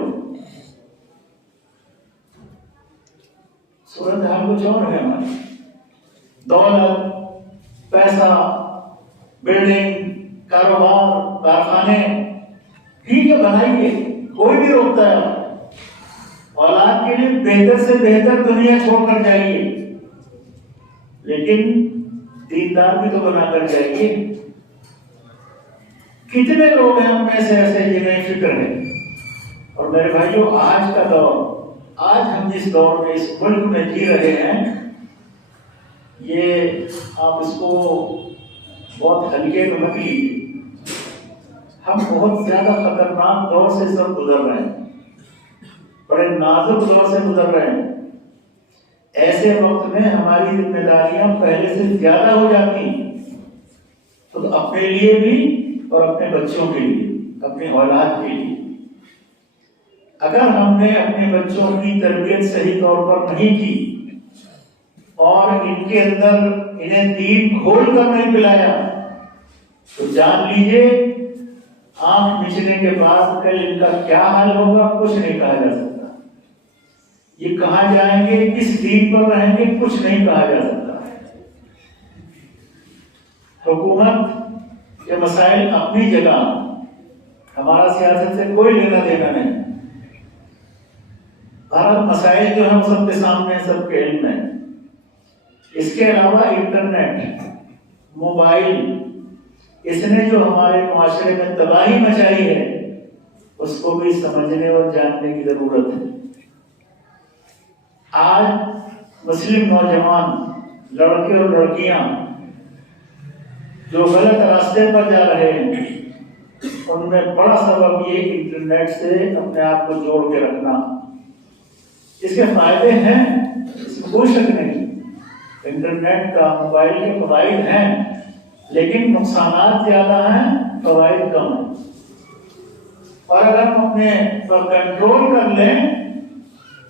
صورتحال کچھ اور ہے ہماری۔ دولت، پیسہ، بلڈنگ، کاروبار، کارخانے ٹھیک ہے بنائیے، کوئی بھی روکتا ہے، اولاد اولاد کے لیے بہتر سے بہتر دنیا چھوڑ کر جائیے، لیکن دیندار بھی تو بنا کر جائیے۔ کتنے لوگ ہیں ہم میں سے ایسے جنہیں فکر ہے؟ اور میرے بھائیوں، آج کا دور، آج ہم جس دور میں اس ملک میں جی رہے ہیں، یہ آپ اس کو بہت ہلکے میں مت لیجیے۔ ہم بہت زیادہ خطرناک دور سے سب گزر رہے ہیں، بڑے نازک دور سے گزر رہے ہیں۔ ایسے وقت میں ہماری ذمہ داریاں پہلے سے زیادہ ہو جاتی ہیں، تو اپنے لیے بھی اور اپنے بچوں کے لیے، اپنے اولاد کے لیے۔ اگر ہم نے اپنے بچوں کی تربیت صحیح طور پر نہیں کی اور ان کے اندر انہیں دین کھول کر نہیں پلایا، تو جان لیجیے آنکھ مچنے کے بعد کل ان کا کیا حال ہوگا کچھ نہیں کہا جا سکتا۔ یہ کہاں جائیں گے، کس دین پر رہیں گے، کچھ نہیں کہا جا سکتا۔ حکومت کے مسائل اپنی جگہ، ہمارا سیاست سے کوئی لینا دینا نہیں۔ بھارت مسائل جو ہیں سب کے سامنے، سب کے علم میں۔ اس کے علاوہ انٹرنیٹ، موبائل، اس نے جو ہمارے معاشرے میں تباہی مچائی ہے، اس کو بھی سمجھنے اور جاننے کی ضرورت ہے۔ آج مسلم نوجوان لڑکے اور لڑکیاں جو غلط راستے پر جا رہے ہیں، ان میں بڑا سبب یہ انٹرنیٹ سے اپنے آپ کو جوڑ کے رکھنا۔ اس کے فائدے ہیں، اس میں کوئی شک نہیں، انٹرنیٹ کا، موبائل کے فوائد ہیں، لیکن نقصانات زیادہ ہیں، فوائد کم ہیں۔ اور اگر ہم اپنے پر کنٹرول کر لیں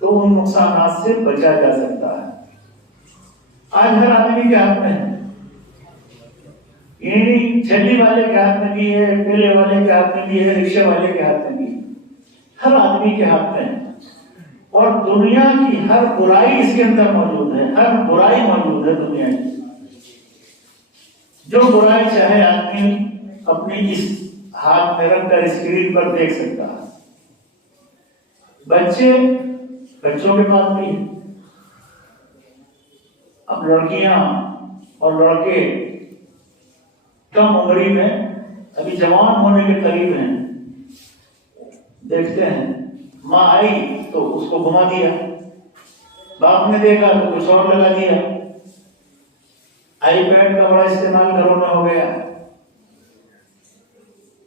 تو ان نقصانات سے بچا جا سکتا ہے۔ آج ہر آدمی کے ہاتھ میں ہے، یعنی چھلی والے کے ہاتھ میں بھی ہے، ٹھیلے والے کے ہاتھ میں بھی ہے، رکشے والے کے ہاتھ میں بھی ہے، ہر آدمی کے ہاتھ میں ہے۔ اور دنیا کی ہر برائی اس کے اندر موجود ہے، ہر برائی موجود ہے دنیا کی۔ جو برائی چاہے آدمی اپنی اس ہاتھ میں رکھ کر اسکرین پر دیکھ سکتا ہے۔ بچوں کے پاس بھی ہے۔ اب لڑکیاں اور لڑکے کم عمری میں، ابھی جوان ہونے کے قریب ہیں، دیکھتے ہیں ماں آئی تو اس کو گھما دیا، باپ نے دیکھا تو کچھ اور لگا دیا، آئی پیڈ کا بڑا استعمال گھروں میں ہو گیا۔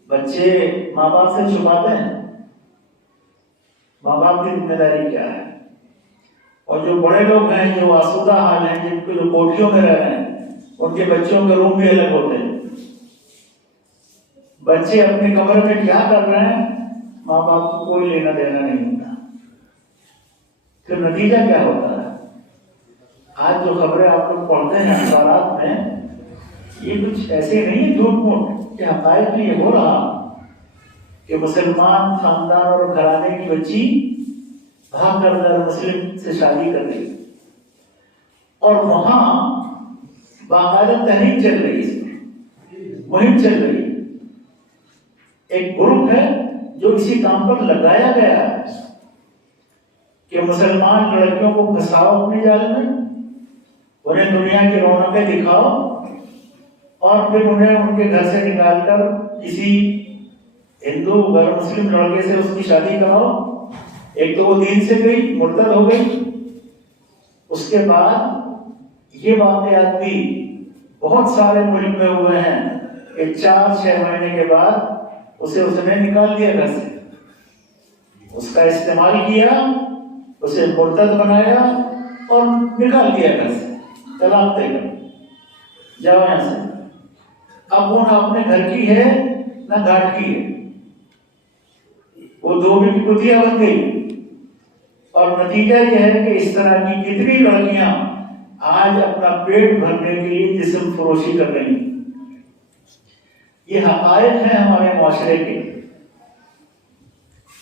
بچے ماں باپ سے چھپاتے ہیں، ماں باپ کی ذمہ داری کیا ہے؟ اور جو بڑے لوگ ہیں، جو آسودہ حال ہیں، جن کو جو کوٹھیوں میں رہ رہے ہیں، ان کے بچوں کے روم بھی الگ ہوتے ہیں۔ بچے اپنے کمرے میں کیا کر رہے ہیں، ماں باپ کو کوئی لینا دینا نہیں ہوتا۔ پھر نتیجہ کیا ہوتا ہے؟ آج جو خبریں آپ لوگ پڑھتے ہیں اخبارات میں، یہ کچھ ایسے نہیں ہے جھوٹ موٹ، کہ حقائق میں یہ ہو رہا کہ مسلمان خاندان اور گھرانے کی بچی بھاگ کر غیر مسلم سے شادی کر رہی، اور وہاں باقاعدہ تحریک چل رہی ہے، مہم چل رہی ہے۔ ایک گروپ ہے جو اسی کام پر لگایا گیا ہے کہ مسلمان لڑکیوں کو پھنساؤ اپنے جال میں، انہیں دنیا کی رونقیں دکھاؤ، اور پھر انہیں ان کے گھر سے نکال کر کسی ہندو غیر مسلم لڑکے سے اس کی شادی کراؤ۔ ایک تو وہ دین سے گئی، مرتد ہو گئی، اس کے بعد یہ واقعات بھی بہت سارے ملک میں ہوئے ہیں کہ 4-6 مہینے کے بعد اسے اس نے نکال دیا گھر سے، اس کا استعمال کیا، اسے مرتد بنایا اور نکال دیا گھر سے، طلاق دے کر، جاؤ یہاں سے۔ اب وہ نہ اپنے گھر کی ہے نہ گھاٹ کی ہے، وہ دو بھی کتیاں بن گئی۔ اور نتیجہ یہ ہے کہ اس طرح کی کتنی لڑکیاں آج اپنا پیٹ بھرنے کے لیے جسم فروشی کر رہی ہیں۔ یہ حقائق ہیں ہمارے معاشرے کے،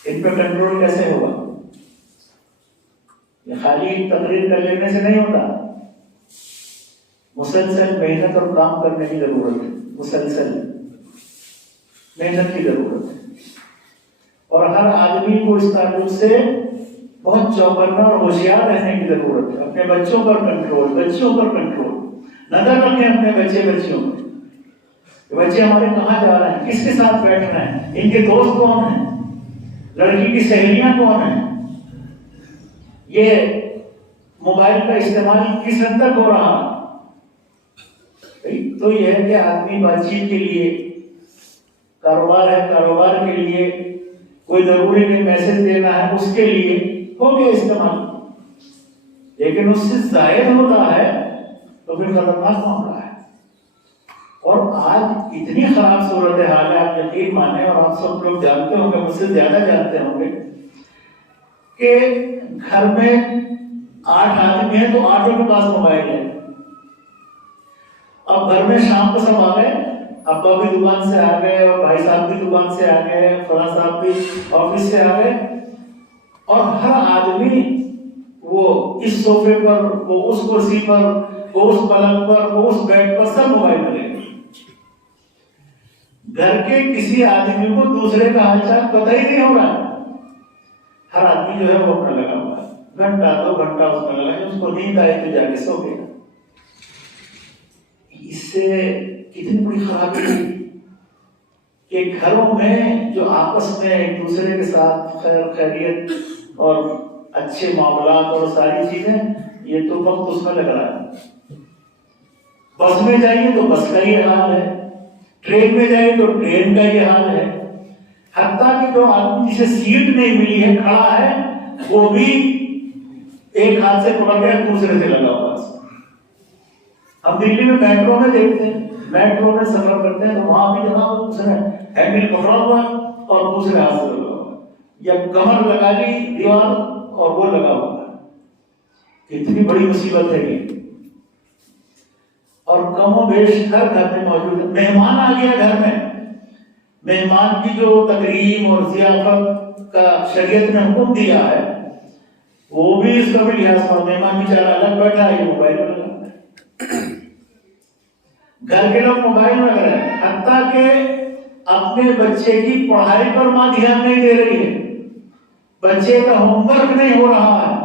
ان پہ کنٹرول کیسے ہوگا؟ یہ خالی تقریر کر لینے سے نہیں ہوتا، مسلسل محنت اور کام کرنے کی ضرورت ہے، مسلسل محنت کی ضرورت ہے۔ اور ہر آدمی کو اس تعلق سے بہت چوکنا اور ہوشیار رہنے کی ضرورت ہے. اپنے بچوں پر کنٹرول. نظر رکھیں اپنے بچیوں پر. بچے ہمارے کہاں جا رہے ہیں, کس کے ساتھ بیٹھ رہے ہیں, ان کے دوست کون ہیں, لڑکی کی سہیلیاں کون ہیں, یہ موبائل کا استعمال کس حد تک ہو رہا ہے. تو یہ ہے کہ آدمی بات چیت کے لیے, کاروبار ہے کاروبار کے لیے, کوئی ضروری نہیں میسج دینا ہے اس کے لیے ہو گیا استعمال, لیکن اس سے زائد ہوتا ہے تو پھر خطرناک معاملہ ہے. اور آج اتنی خراب صورت حال ہے, آپ یقین مانیں, اور آپ سب لوگ جانتے ہوں گے, مجھ سے زیادہ جانتے ہوں گے, کہ گھر میں 8 آدمی ہیں تو 8 کے پاس موبائل ہے. اب گھر میں شام کو سب آ گئے, ابا بھی دکان سے آ گئے, اور بھائی صاحب بھی دکان سے آ گئے, فلاں صاحب بھی آفس سے آ گئے, اور ہر آدمی وہ اس صوفے پر, وہ اس کرسی پر, وہ اس پلنگ پر, وہ اس بیڈ پر, سب موبائل میں لگے. گھر کے کسی آدمی کو دوسرے کا حال چال پتہ ہی نہیں ہو رہا. ہر آدمی جو ہے وہ اپنا لگا ہوا ہے, گھنٹہ 2 گھنٹہ اس میں لگا ہے, اس کو نیند آئے تو جا کے سو گیا. اس سے کتنی بڑی خرابی ہے کہ گھروں میں جو آپس میں ایک دوسرے کے ساتھ خیر خیریت اور اچھے معاملات اور ساری چیزیں, یہ تو وقت اس میں لگ رہا ہے. بس میں جائیے تو بس کا یہ حال ہے, ٹرین میں جائیے تو ٹرین کا یہ حال ہے. حتیٰ کہ جو آدمی جسے سیٹ نہیں ملی ہے, کھڑا ہے, وہ بھی ایک ہاتھ سے پکڑ کے دوسرے سے لگا ہوا. ہم دلی میں میٹرو میں دیکھتے ہیں, میٹرو میں سفر کرتے ہیں تو وہاں بھی جناب دوسرے ہینڈل پکڑا ہوا ہے اور دوسرے ہاتھ سے لگا ہوا ہے, یا کمر لگا لی دیوار اور وہ لگا ہوا ہے. کتنی بڑی مصیبت ہے یہ. اور کم و بیش ہر گھر میں موجود ہے. مہمان آ گیا گھر میں, مہمان کی جو تکریم اور ضیافت کا شریعت نے حکم دیا ہے, وہ بھی اس کا بھی لحاظ پر. مہمان بیچارہ الگ بیٹھا ہے, یہ موبائل میں لگا. گھر کے لوگ موبائل میں لگ رہے ہیں, حتیٰ کہ اپنے بچے کی پڑھائی پر ماں دھیان نہیں دے رہی ہے, بچے کا ہوم ورک نہیں ہو رہا ہے.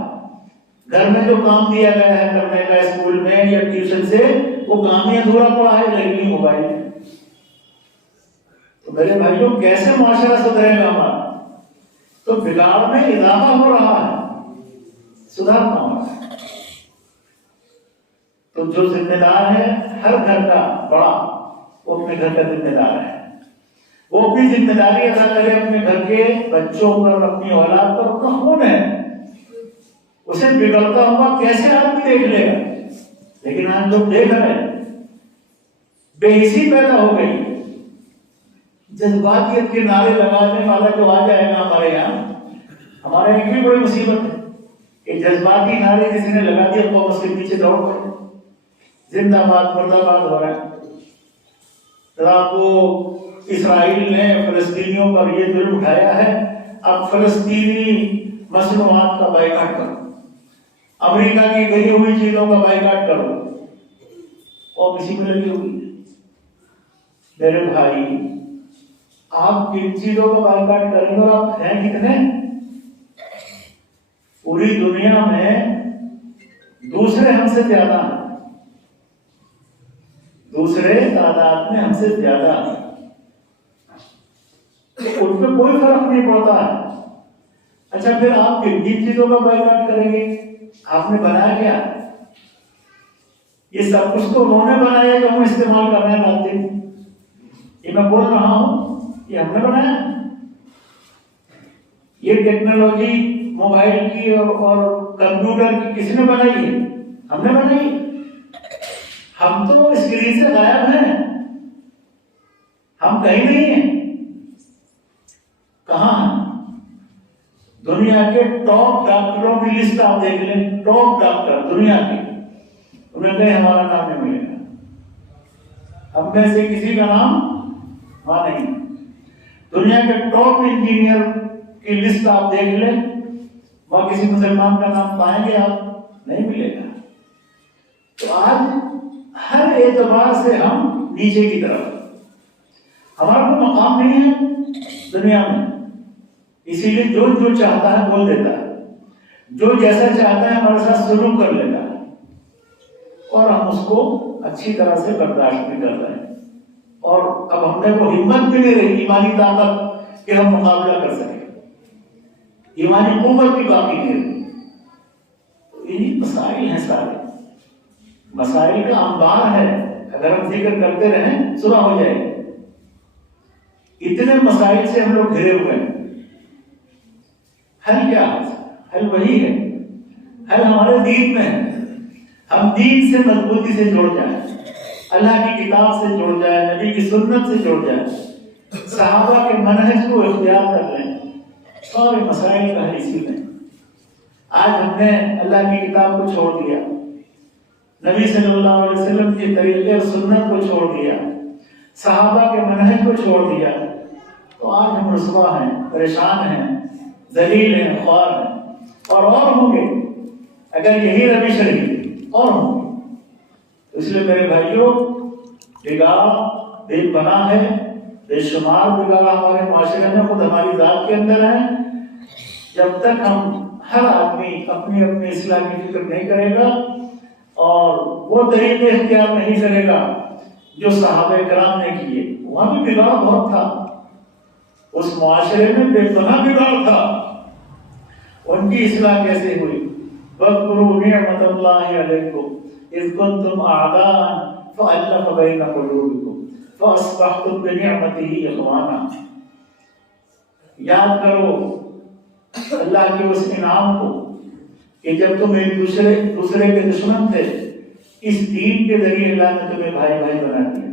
گھر میں جو کام دیا گیا ہے کرنے کا اسکول میں یا ٹیوشن سے, وہ کام ہی ادھورا پڑا ہے, لگی موبائل میں. تو میرے بھائیوں, کیسے معاشرہ سدھرے گا ہمارا؟ تو بگاڑ میں اضافہ ہو رہا ہے, سدھارنا ہوگا. تو جو ذمہ دار ہے ہر گھر کا بڑا, وہ اپنے گھر کا ذمہ دار ہے. وہ اپنی ذمہ داری ادا کرے اپنے گھر کے بچوں پر, اپنی اولاد پر. اپنا خون ہے, اسے بگڑتا ہوا کیسے آدمی دیکھ لے گا؟ لیکن آج لوگ دیکھ رہے ہیں, بے حسی پیدا ہو گئی. جذباتیت کے نعرے لگانے والا جو آ جائے گا ہمارے یہاں, ہمارے ایک بھی بڑی مصیبت ہے کہ جذباتی نعرے کسی نے لگا دیا تو اس کے پیچھے دوڑ پڑے, زندہ باد مرد آباد ہو رہا ہے. رات کو اسرائیل نے فلسطینیوں پر یہ ظلم اٹھایا ہے, اب فلسطینی مصنوعات کا بائیکاٹ کرو, امریکہ کی گئی ہوئی چیزوں کا بائیکاٹ کرو, اور کسی میں لگی ہوئی. میرے بھائی, آپ کن چیزوں کا بائیکاٹ کریں گے, اور آپ ہیں کتنے؟ پوری دنیا میں دوسرے ہم سے زیادہ ہیں, دوسرے تعداد میں ہم سے زیادہ ہیں, ان پہ کوئی فرق نہیں پڑتا ہے. اچھا, پھر آپ کن چیزوں کا بائیکاٹ کریں گے؟ آپ نے بنایا کیا؟ یہ سب کچھ تو انہوں نے بنایا جو ہم استعمال کرنے لگتے ہیں. یہ میں بول رہا ہوں, یہ ہم نے بنایا. یہ ٹیکنالوجی موبائل کی اور کمپیوٹر کی کس نے بنائی ہے؟ ہم نے بنائی. ہم تو اسکرین سے غائب ہیں, ہم کہیں نہیں ہیں. کہاں ہیں؟ دنیا کے ٹاپ ڈاکٹروں کی لسٹ آپ دیکھ لیں, ٹاپ ڈاکٹر دنیا کے, انہیں کہیں ہمارا نام نہیں ملے گا. ہم میں سے کسی کا نام وہاں نہیں. دنیا کے ٹاپ انجینئر کی لسٹ آپ دیکھ لیں, وہاں کسی مسلمان کا نام پائیں گے آپ؟ نہیں ملے گا. تو آج ہر اعتبار سے ہم نیچے کی طرف, ہمارا کوئی مقام نہیں ہے دنیا میں. اسی لیے جو چاہتا ہے بول دیتا ہے. جو جیسا چاہتا ہے ہمارے ساتھ سلوک کر لیتا ہے، اور ہم اس کو اچھی طرح سے برداشت بھی کر رہے ہیں، اور اب ہم نے وہ ہمت بھی نہیں رہی، ایمانی طاقت کہ ہم مقابلہ کر سکیں، ایمانی قوت بھی باقی نہیں رہی۔ تو یہی مسائل ہیں، سارے مسائل کا انبار ہے، اگر ہم ذکر کرتے رہیں صبح ہو جائے گی۔ اتنے مسائل سے ہم لوگ گھرے ہوئے ہیں، حل کیا ہے؟ حل وہی ہے، حل ہمارے دین میں ہے۔ ہم دین سے مضبوطی سے جڑ جائیں، اللہ کی کتاب سے جڑ جائیں، نبی کی سنت سے جڑ جائیں، صحابہ کے منہج کو اختیار کر لیں، سارے مسائل کا حل اسی میں۔ آج ہم نے اللہ کی کتاب کو چھوڑ دیا، نبی صلی اللہ علیہ وسلم کے طریقے اور سنت کو چھوڑ دیا، صحابہ کے منہج کو چھوڑ دیا، تو آج ہم رسوا ہیں، پریشان ہیں، ذلیل ہیں، خوار ہیں، اور ہوں گے اگر یہی روش رہی، اور ہوں گے۔ اس لیے میرے بھائیوں، بگاڑ بے پناہ ہے، بے شمار بگاڑ ہمارے معاشرے میں، خود ہماری ذات کے اندر ہے۔ جب تک ہم ہر آدمی اپنی اپنی اصلاح کی فکر نہیں کرے گا اور وہ طریقے اختیار نہیں کرے گا جو صحابہ کرام نے کیے، وہاں بھی بگاڑ بہت تھا، اس معاشرے میں بے پناہ بگاڑ تھا، ان کی اصلاح کیسے ہوئی؟ وَاذْكُرُوا نِعْمَةَ اللَّهِ عَلَيْكُمْ إِذْ كُنْتُمْ أَعْدَاءً فَأَلَّفَ بَيْنَ قُلُوبِكُمْ فَأَصْبَحْتُمْ بِنِعْمَتِهِ إِخْوَانًا۔ یاد کرو اللہ کے اس انعام کو کہ جب تم ایک دوسرے کے دشمن تھے، اس دین کے ذریعے اللہ نے تمہیں بھائی بھائی بنا دیا۔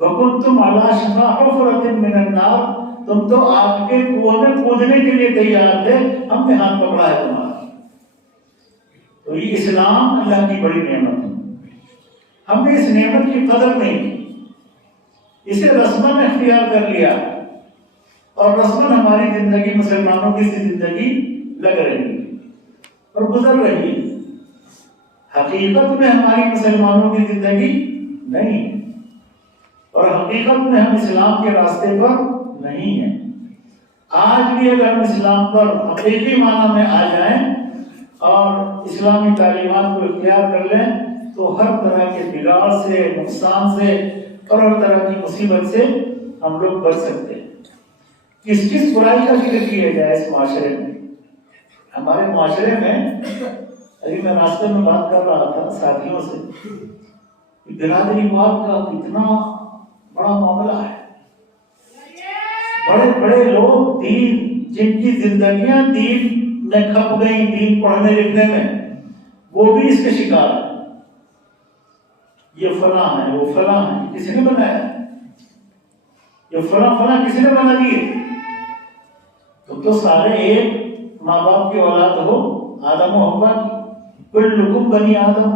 وَكُنْتُمْ عَلَىٰ شَفَا حُفْرَةٍ مِّنَ النَّارِ، تم تو آگ کے کنویں میں کودنے کے لیے تیار تھے، ہم نے ہاتھ پکڑا ہے تمہارا۔ تو یہ اسلام اللہ کی بڑی نعمت ہے، ہم نے اس نعمت کی قدر نہیں کی، اسے رسماً اختیار کر لیا، اور رسماً ہماری زندگی مسلمانوں کی زندگی لگ رہی ہے اور گزر رہی ہے۔ حقیقت میں ہماری مسلمانوں کی زندگی نہیں ہے، اور حقیقت میں ہم اسلام کے راستے پر نہیں ہیں۔ آج بھی اگر ہم اسلام پر حقیقی معنی میں آ جائیں اور اسلامی تعلیمات کو اختیار کر لیں تو ہر طرح کے بگاڑ سے، نقصان سے اور ہر طرح کی مصیبت سے ہم لوگ بچ سکتے ہیں۔ کس برائی کا ذکر کیا جائے اس معاشرے میں؟ ہمارے معاشرے میں، ابھی میں راستے میں بات کر رہا تھا ساتھیوں سے، برادری واد کا کتنا بڑا معاملہ ہے۔ بڑے بڑے لوگ دین، جن کی زندگیاں دین میں کھپ گئی، دین پڑھنے لکھنے میں، وہ بھی اس کے شکار ہیں۔ یہ فلاں ہے، وہ فلاں ہے، کسی نے بنایا؟ یہ فلاں کسی نے بنا دیے؟ تم تو سارے ایک ماں باپ کی اولاد ہو، آدم و حوا کی، کلکم بنی آدم،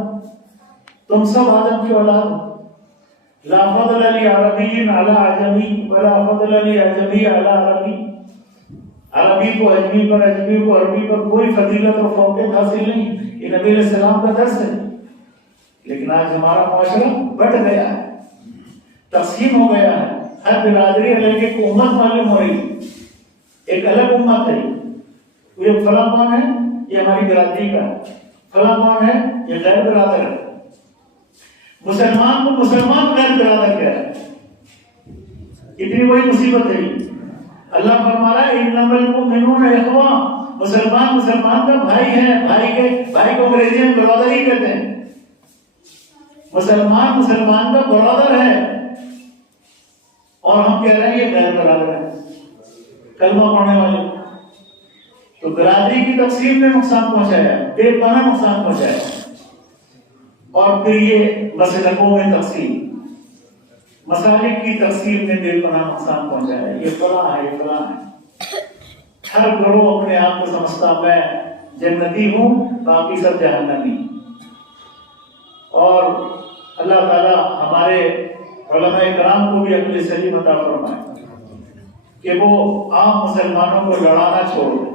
تم سب آدم کی اولاد ہو۔ لا فضل لعربی علی عجمی ولا فضل لعجمی علی عربی، عربی کو اجمی پر، اجمی کو عربی پر کوئی فضیلت اور فوقیت حاصل نہیں، یہ نبی علیہ السلام کا درس ہے۔ لیکن آج ہمارا معاشرہ بٹ گیا ہے، تقسیم ہو گیا ہے، ہر برادری الگ ایک امت معلوم ہو رہی، ایک الگ امت ہے۔ یہ فلاں کون ہے؟ یہ ہماری برادری کا ہے، فلاں کون ہے؟ یہ غیر برادر ہے۔ مسلمان کو مسلمان غیر برادر کیا ہے؟ اتنی بڑی مصیبت ہے۔ اللہ فرما رہا ہے انما المؤمنون اخوہ، مسلمان مسلمان کا بھائی ہے، بھائی کو انگریزی میں برادر ہی کہتے ہیں۔ مسلمان مسلمان کا برادر ہے، اور ہم کہہ رہے ہیں یہ غیر برادر ہے، کلمہ پڑھنے والے۔ تو برادری کی تقسیم نے نقصان پہنچایا، بے پناہ نقصان پہنچایا، اور پھر یہ مسلکوں میں تقسیم، مسالک کی تقسیم نے بے پناہ نقصان پہنچایا۔ یہ فلاں ہے، یہ فلاں ہے، ہر گروہ اپنے آپ کو سمجھتا میں جنتی ہوں، باقی سب جہنمی۔ اور اللہ تعالیٰ ہمارے علماء کرام کو بھی عقل سلیم عطا فرمائے کہ وہ عام مسلمانوں کو لڑانا چھوڑ دیں۔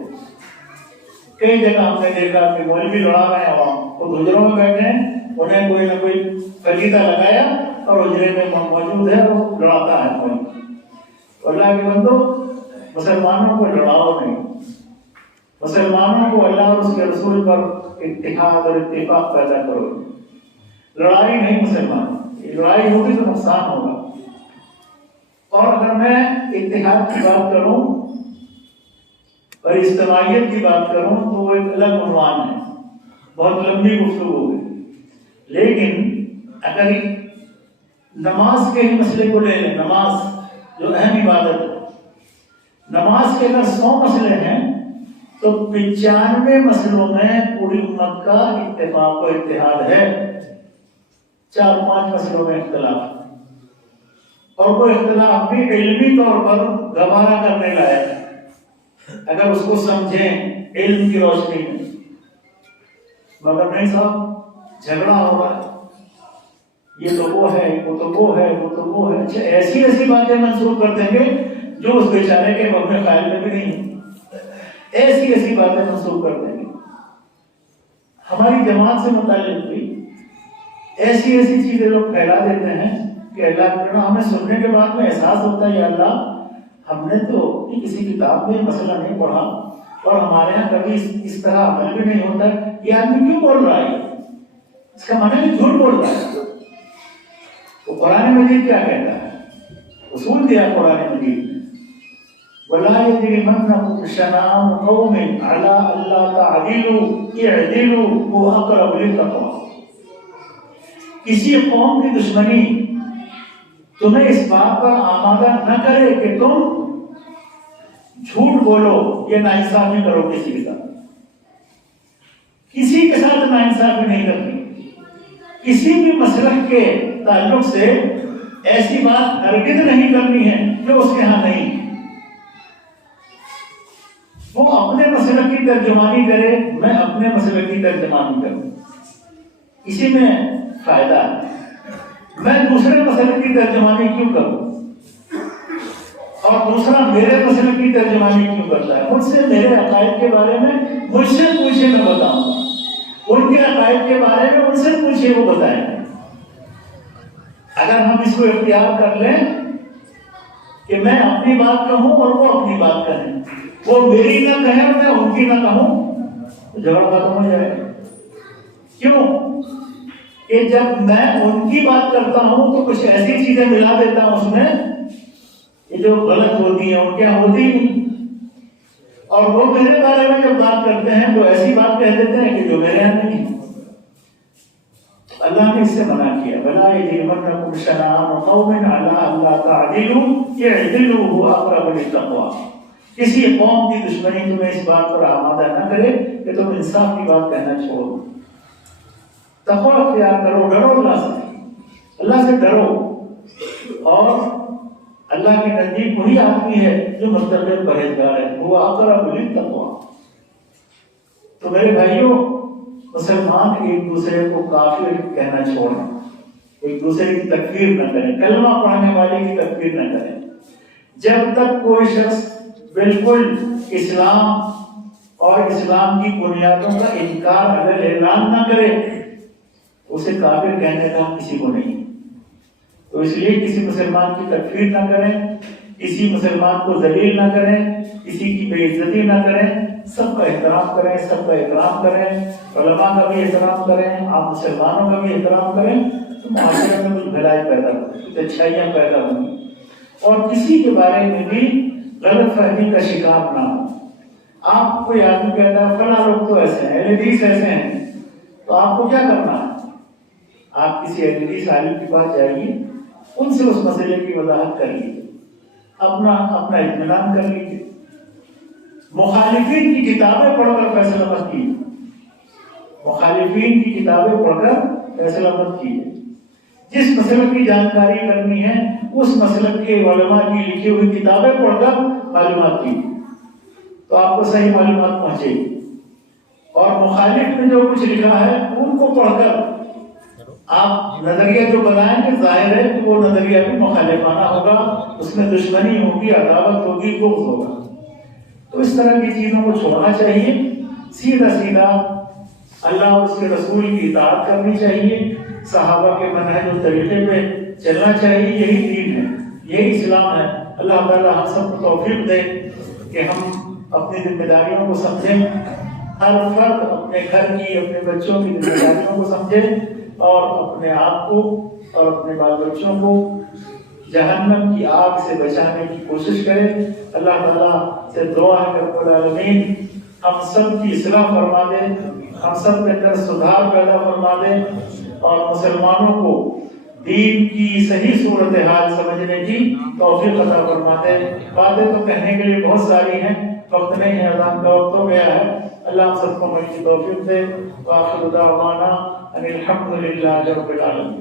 کئی جگہ ہم نے دیکھا کہ مولوی لڑا رہے ہیں، عوام وہ حجروں میں بیٹھے ہیں، انہیں کوئی نہ کوئی فریدہ لگایا اور حجرے میں موجود ہے، وہ لڑاتا ہے مولوی۔ اللہ کے بندو، مسلمانوں کو لڑاؤ نہیں، مسلمانوں کو اللہ اور اس کے رسول پر اتحاد اور اتفاق پیدا کرو. لڑائی نہیں مسلمان، لڑائی ہوگی تو نقصان ہوگا. اور اگر میں اتحاد کی بات کروں اور اجتماعیت کی بات کروں تو وہ ایک الگ عنوان ہے، بہت لمبی گفتگو ہے. لیکن اگر نماز کے ہی مسئلے کو لے لیں، نماز جو اہم عبادت ہے، نماز کے اگر 100 مسئلے ہیں تو 95 مسئلوں میں پوری امت کا اتفاق و اتحاد ہے. 4-5 مسئلوں میں اختلاف، اور وہ اختلاف بھی علمی طور پر گوارا کرنے لائق ہے اگر اس کو سمجھیں علم کی روشنی میں. مگر نہیں صاحب جھگڑا ہو رہا ہے، یہ تو وہ ہے، وہ تو وہ ہے، وہ تو وہ ہے. اچھا ایسی باتیں منسوخ کر دیں گے جو اس بیچارے کے وقت میں خیال میں بھی نہیں، ایسی باتیں منسوخ کر دیں گے. ہماری جماعت سے متعلق بھی ایسی چیزیں لوگ پھیلا دیتے ہیں کہ اللہ ہمیں سننے کے بعد میں احساس ہوتا ہے یا اللہ ہم نے تو کسی کتاب میں مسئلہ نہیں پڑھا اور ہمارے یہاں کبھی اس طرح عمل بھی نہیں ہوتا. یہ آدمی کیوں بول رہا ہے؟ اس کا معنی ہے جھوٹ بول رہا ہے. تو قرآن مجید کیا کہتا ہے؟ اصول دیا قرآن مجید نے، وَلَا يَجْرِمَنَّكُمْ شَنَآنُ قَوْمٍ عَلَىٰ أَلَّا تَعْدِلُوا اعْدِلُوا هُوَ أَقْرَبُ لِلتَّقْوَىٰ. کسی قوم کی دشمنی تمہیں اس بات پر آمادہ نہ کرے کہ تم جھوٹ بولو یا ناانصافی کرو. کسی کے ساتھ ناانصافی نہیں کرنی. کسی بھی مسلک کے تعلق سے ایسی بات ہرگز نہیں کرنی ہے جو اس کے ہاں نہیں. وہ اپنے مسلک کی ترجمانی کرے، میں اپنے مسلک کی ترجمانی کروں، اسی میں فائدہ ہے. میں دوسرے مسئلے کی ترجمانی کیوں کروں اور دوسرا میرے مسئلے کی ترجمانی کیوں کرتا ہے؟ مجھ سے میرے عقائد کے بارے میں مجھ سے پوچھے میں بتاؤں، ان کے عقائد کے بارے میں ان سے پوچھے وہ بتائیں. اگر ہم اس کو اختیار کر لیں کہ میں اپنی بات کہوں اور وہ اپنی بات کہیں، وہ میری نہ کہیں اور میں ان کی نہ کہوں، تو جھگڑا ختم ہو جائے گا. کیوں کہ جب میں ان کی بات کرتا ہوں تو کچھ ایسی چیزیں ملا دیتا ہوں اس میں یہ جو غلط ہوتی ہیں ان کے یہاں ہوتی نہیں، اور وہ میرے بارے میں جب بات کرتے ہیں تو ایسی بات کہہ دیتے ہیں کہ جو میرے یہاں نہیں. اللہ نے اس سے منع کیا، وَلَا يَجْرِمَنَّكُمْ شَنَآنُ قَوْمٍ عَلَىٰ أَلَّا تَعْدِلُوا اعْدِلُوا هُوَ أَقْرَبُ لِلتَّقْوَىٰ. کسی قوم کی دشمنی تمہیں اس بات پر آمادہ نہ کرے کہ تم انصاف کی بات کہنا چھوڑ دو. تقویٰ اختیار کرو، ڈرو اللہ سے ڈرو. اور اللہ کے نزدیک وہی آدمی ہے جو مستقل پرہیزگار ہے، وہ اقرب للتقویٰ. تو میرے بھائیوں، مسلمان ایک دوسرے کو کافر کہنا چھوڑیں، ایک دوسرے کی تکفیر نہ کریں، کلمہ پڑھنے والے کی تکفیر نہ کریں. جب تک کوئی شخص بالکل اسلام اور اسلام کی بنیادوں کا انکار اگر اعلان نہ کرے اسے کافر کہنے کا کسی کو نہیں. تو اس لیے کسی مسلمان کی تکفیر نہ کریں، کسی مسلمان کو ذلیل نہ کریں، کسی کی بے عزتی نہ کریں. سب کا احترام کریں، سب کا اکرام کریں، علماء کا بھی احترام کریں، آپ مسلمانوں کا بھی احترام کریں. تو معاشرے میں کچھ بھلائی پیدا ہوگی، کچھ اچھائیاں پیدا ہوں گی، اور کسی کے بارے میں بھی غلط فہمی کا شکار نہ ہو. آپ کوئی آدمی کہتا ہے فلاں لوگ تو ایسے ہیں، اہل حدیث ایسے ہیں، تو آپ کو کیا کرنا ہے؟ آپ کسی اہل حدیث عالم کے پاس جائیے، ان سے اس مسئلے کی وضاحت کر لیجیے، اپنا اطمینان کر لیجیے. مخالفین کی کتابیں پڑھ کر فیصلہ مت کیجیے، مخالفین کی کتابیں پڑھ کر فیصلہ مت کیجیے. جس مسئلے کی جانکاری کرنی ہے اس مسئلے کے علماء کی لکھی ہوئی کتابیں پڑھ کر معلومات کیجیے، تو آپ کو صحیح معلومات پہنچے گی. اور مخالف میں جو کچھ لکھا ہے ان کو پڑھ کر آپ نظریہ جو بنائیں گے ظاہر ہے کہ وہ نظریہ بھی مخالفانہ ہوگا، اس میں دشمنی ہوگی، عداوت ہوگی، بغض ہوگا. تو اس طرح کی چیزوں کو چھوڑنا چاہیے، سیدھا اللہ اور اس کے رسول کی اطاعت کرنی چاہیے، صحابہ کے منہج و طریقے پہ چلنا چاہیے. یہی دین ہے، یہی اسلام ہے. اللہ تعالیٰ ہم سب کو توفیق دے کہ ہم اپنی ذمہ داریوں کو سمجھیں، ہر فرد اپنے گھر کی، اپنے بچوں کی ذمہ داریوں کو سمجھے اور اپنے آپ کو اور اپنے بال بچوں کو جہنم کی آگ سے بچانے کی کوشش کرے۔ اللہ تعالیٰ سے دعا ہے کہ رب العالمین ہم سب کی اصلاح فرما دے، ہم سب کے اندر سدھار پیدا فرما دے اور مسلمانوں کو دین کی صحیح صورتحال سمجھنے کی توفیق عطا فرما دے۔ باتیں تو کہنے کے لیے بہت ساری ہیں، وقت نہیں ہے، اذان کا وقت ہو گیا ہے۔ اللہ ہم سب کو مجھ کی توفیق دے۔ وآخر دعوانا ان الحمد للہ رب العالمین۔